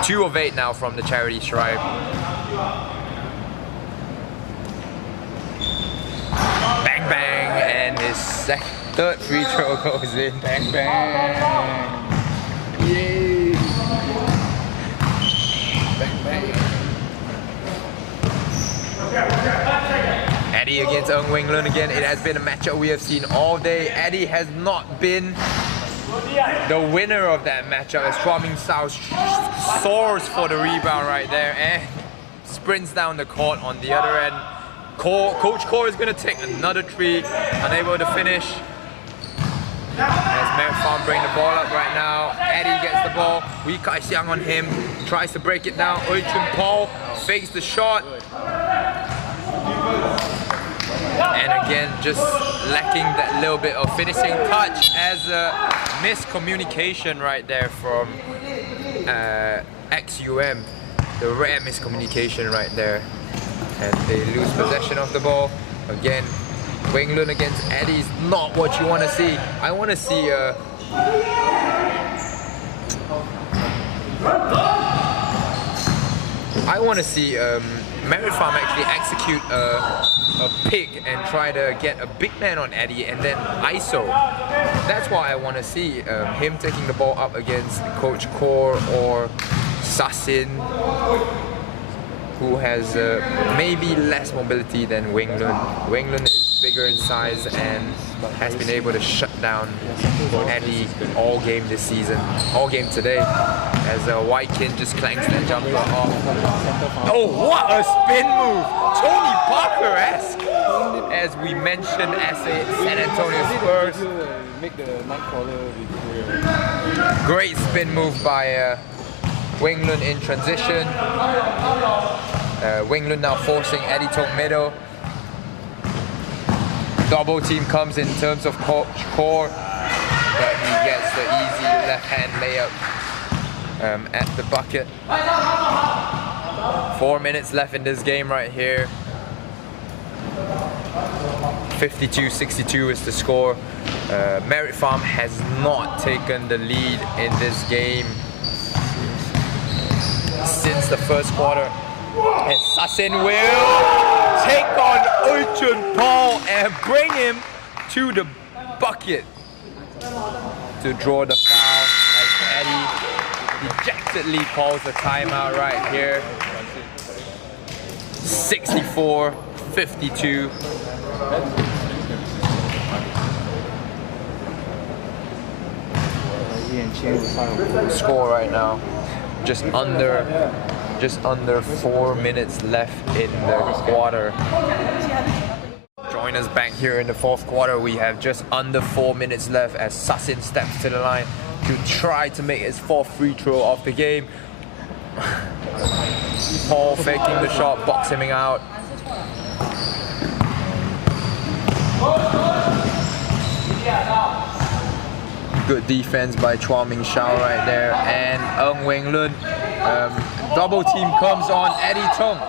2 of 8 now from the charity stripe. Bang bang, and his third free throw goes in. Bang bang. Yay. Bang bang. Eddie against Ng Wing Lun again. It has been a matchup we have seen all day. Eddie has not been the winner of that matchup, as Chua Ming Shao soars for the rebound right there and sprints down the court on the other end. Coach Ko is going to take another 3, unable to finish. As Merit Farm bring the ball up right now. Eddie gets the ball. Wee Kai Xiang on him. Tries to break it down. Oichun Paul fakes the shot. And again, just lacking that little bit of finishing touch, as a miscommunication right there from XUM. The rare miscommunication right there. And they lose possession of the ball. Again, Wing Lun against Eddie is not what you want to see. I want to see Merit Farm actually execute a pick and try to get a big man on Eddie and then ISO. That's why I want to see him taking the ball up against Coach Kor or Sasin, who has maybe less mobility than Wing Lun. Wing Lun is bigger in size and has been able to shut down Eddie all game this season, all game today, as Whitekin just clanks that jumper off. Oh, what a spin move! Tony Parker-esque! As we mentioned as a San Antonio Spurs. Great spin move by Wing Lun in transition. Wing Lun now forcing Eddie Tong middle. Double team comes in terms of Coach Kor, but he gets the easy left-hand layup at the bucket. 4 minutes left in this game right here. 52-62 is the score. Merit Farm has not taken the lead in this game since the first quarter. And Sasin will take on Uchun Paul and bring him to the bucket to draw the foul as Eddie dejectedly calls a timeout right here. 64-52. Score right now. Just under 4 minutes left in the quarter. Join us back here in the fourth quarter. We have just under 4 minutes left as Sasin steps to the line to try to make his fourth free throw of the game. Paul faking the shot, boxing him out. Good defense by Chua Ming Shao right there, and Ng Weng Lun. Double team comes on Eddie Tong.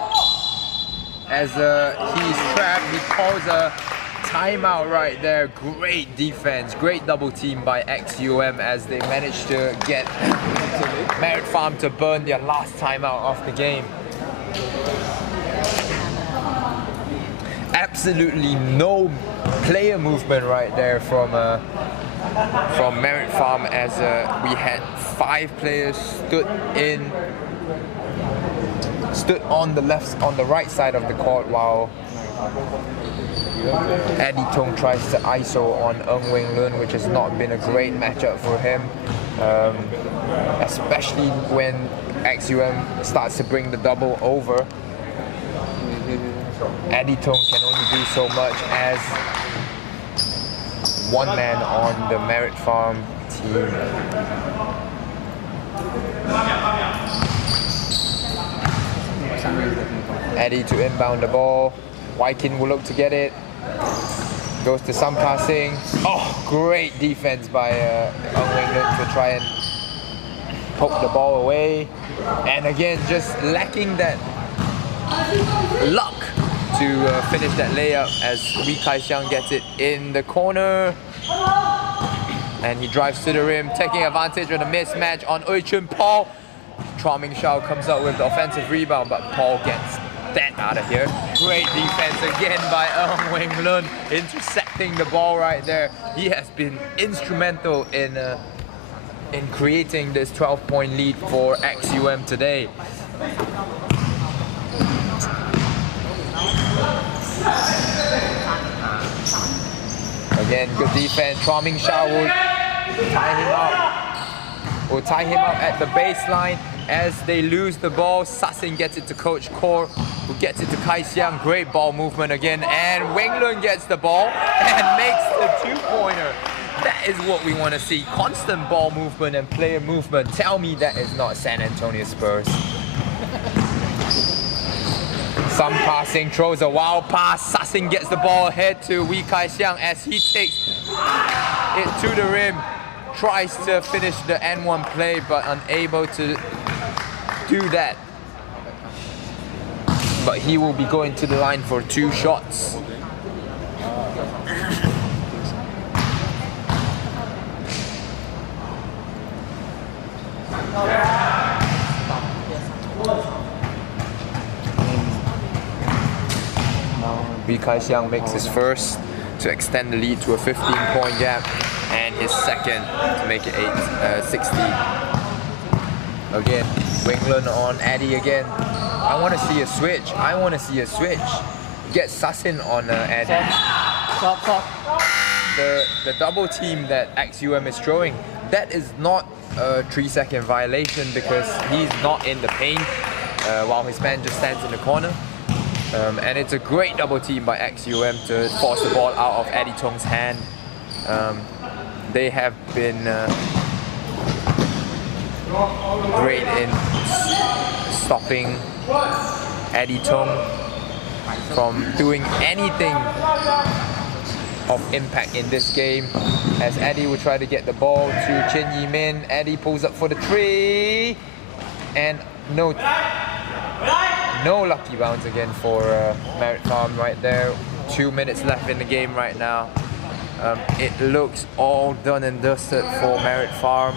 As he's trapped, he calls a timeout right there. Great defense, great double team by XUM as they managed to get Merit Farm to burn their last timeout of the game. Absolutely no player movement right there from Merit Farm, as we had 5 players stood on the right side of the court while Eddie Tong tries to ISO on Ng Weng Lun, which has not been a great matchup for him, especially when XUM starts to bring the double over. Eddie Tong can only do so much as one man on the Merit Farm team. Eddie to inbound the ball. Wykin will look to get it. Goes to some passing. Oh, great defense by Ng Weng Lun to try and poke the ball away. And again, just lacking that luck to finish that layup as Wee Kai Xiang gets it in the corner. And he drives to the rim, taking advantage of the mismatch on Uchun Paul. Chua Ming Shao comes out with the offensive rebound, but Paul gets that out of here. Great defense again by Ng Weng Lun, intercepting the ball right there. He has been instrumental in creating this 12-point lead for XUM today. Again, good defense. Chua Ming Shao will tie him up at the baseline as they lose the ball. Sasin gets it to Coach Kor, who gets it to Kai Xiang. Great ball movement again, and Weng Lun gets the ball and makes the two-pointer. That is what we want to see. Constant ball movement and player movement. Tell me that is not San Antonio Spurs. Some passing, throws a wild pass. Sasin gets the ball ahead to Wee Kai Xiang as he takes it to the rim. Tries to finish the N1 play, but unable to do that. but he will be going to the line for 2 shots. Lee Kai-xiang makes his first to extend the lead to a 15-point gap, and his second to make it 16. Again, Wing-Lun on Eddie again. I want to see a switch. Get Sassin on Eddie. The double team that XUM is throwing, that is not a 3-second violation because he's not in the paint while his man just stands in the corner. And it's a great double team by XUM to force the ball out of Eddie Tong's hand. They have been great in stopping Eddie Tong from doing anything of impact in this game, as Eddie will try to get the ball to Chin Yi-min. Eddie pulls up for the 3, and no lucky bounce again for Merit Farm right there. 2 minutes left in the game right now. It looks all done and dusted for Merit Farm.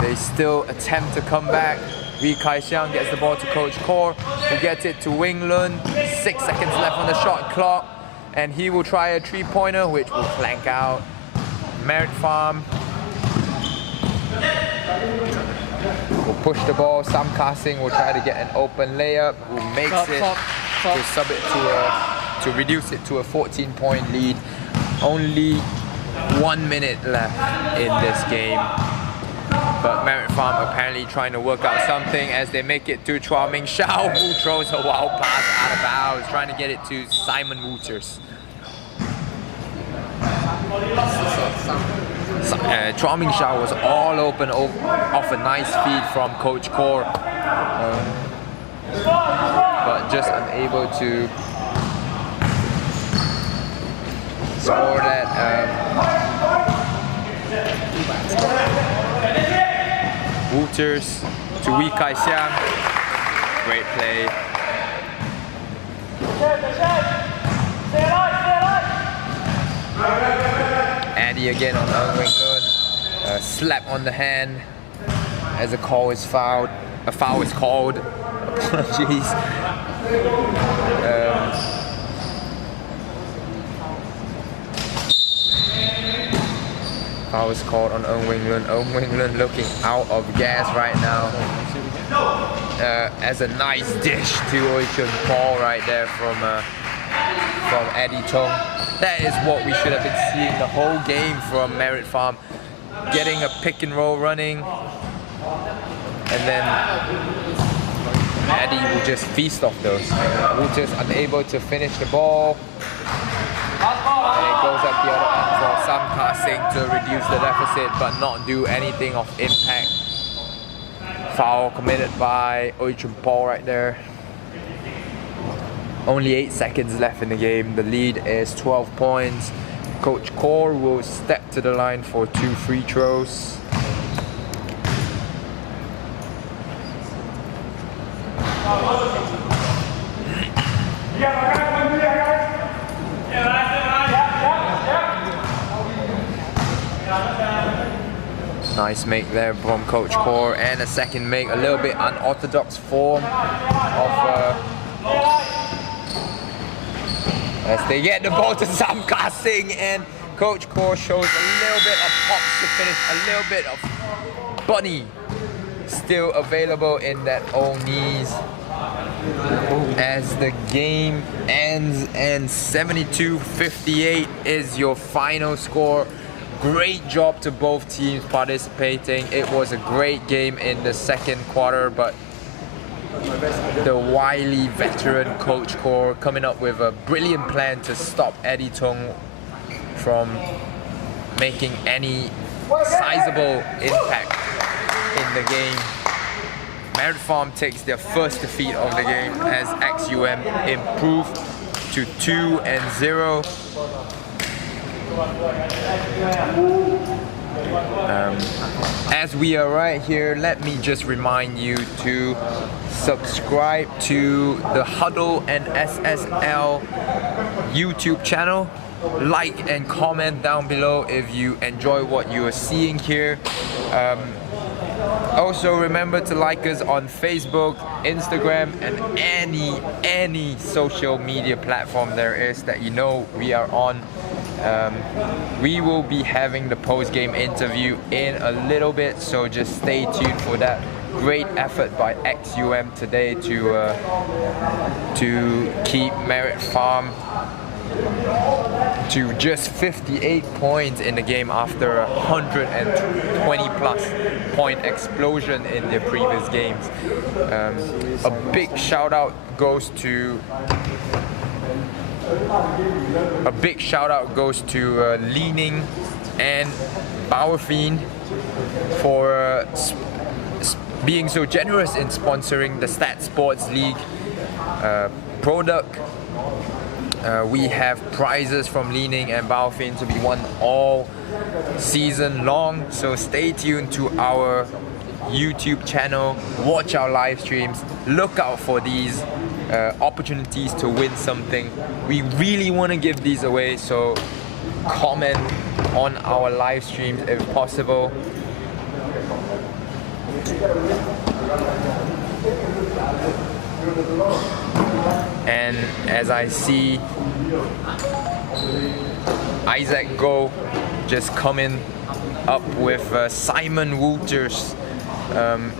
They still attempt to come back. Lee Kai-xiang gets the ball to Coach Kor, who gets it to Wing-Lun. 6 seconds left on the shot clock, and he will try a 3-pointer, which will flank out. Merit Farm will push the ball. Sam Ka-sing will try to get an open layup, who makes it to sub it to reduce it to a 14-point lead. Only 1 minute left in this game, but Merit Farm apparently trying to work out something as they make it to Chua Ming Shao, who throws a wild pass out of bounds, trying to get it to Simon Wooters. Chua Ming Shao was all open off a nice feed from Coach Kor, but just unable to score that. Wooters to Lee Kai-xiang. Great play. Eddie again on Wing-Lun. Slap on the hand as a foul is called. Apologies. Foul is called on Wing-Lun. Wing-Lun looking out of gas right now. As a nice dish to Oichun Paul right there from Eddie Tong. That is what we should have been seeing the whole game from Merit Farm. Getting a pick and roll running, and then Eddie will just feast off those. We're just unable to finish the ball. And it goes up the other end for Sam Ka-sing to reduce the deficit, but not do anything of impact. Foul committed by Oichun Paul right there. Only 8 seconds left in the game. The lead is 12 points. Coach Kor will step to the line for 2 free throws. Nice make there from Coach Kor, and a second make, a little bit unorthodox form of as they get the ball to Sam Ka-sing, and Coach Kor shows a little bit of pops to finish, a little bit of bunny still available in that old knees as the game ends, and 72-58 is your final score. Great job to both teams participating. It was a great game in the second quarter, but the wily veteran Coach Kor coming up with a brilliant plan to stop Eddie Tong from making any sizable impact in the game. Merit Farm takes their first defeat of the game as XUM improved to 2-0. As we are right here, let me just remind you to subscribe to the Huddle and SSL YouTube channel. Like and comment down below if you enjoy what you are seeing here. Also remember to like us on Facebook, Instagram, and any social media platform there is that you know we are on. We will be having the post-game interview in a little bit, so just stay tuned for that. Great effort by XUM today to keep Merit Farm to just 58 points in the game after a 120 plus point explosion in their previous games. A big shout out goes to Leaning and Bauerfiend for being so generous in sponsoring the Statsports League product. We have prizes from Leaning and Bauerfiend to be won all season long, so stay tuned to our YouTube channel, watch our live streams, look out for these opportunities to win something. We really want to give these away, so comment on our live streams if possible. And as I see Isaac Go just coming up with Simon Wouters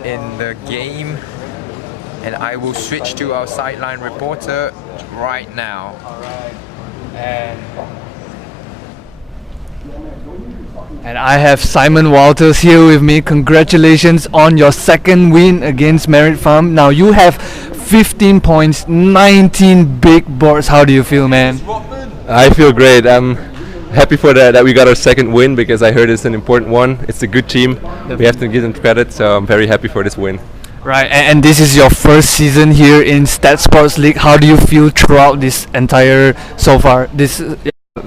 in the game, and I will switch to our sideline reporter right now. And I have Simon Walters here with me. Congratulations on your second win against Merit Farm. Now you have 15 points, 19 big boards. How do you feel, man? I feel great. I'm happy for that we got our second win, because I heard it's an important one. It's a good team. We have to give them credit, so I'm very happy for this win. Right, and this is your first season here in Statsports League. How do you feel throughout this entire so far? This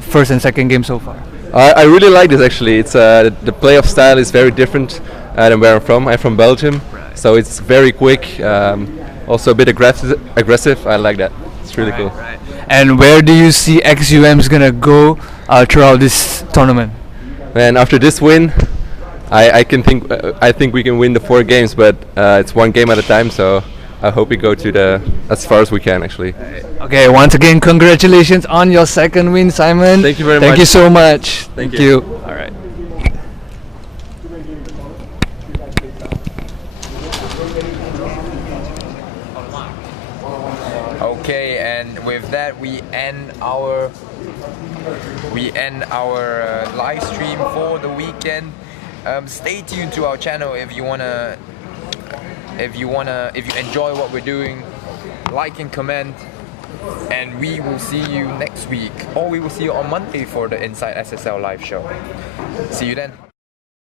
first and second game so far. I really like this actually. It's the playoff style is very different than where I'm from. I'm from Belgium, so it's very quick. Also a bit aggressive. I like that. It's really cool. Right. And where do you see XUM's gonna go throughout this tournament? And after this win, I think we can win the 4 games, but it's one game at a time. So I hope we go to as far as we can actually. Okay, once again, congratulations on your second win, Simon. Thank you very much. Thank you so much. Thank you. All right. Okay, and with that we end our live stream for the weekend. Stay tuned to our channel if you enjoy what we're doing. Like and comment, and we will see you next week, or we will see you on Monday for the Inside SSL live show. See you then.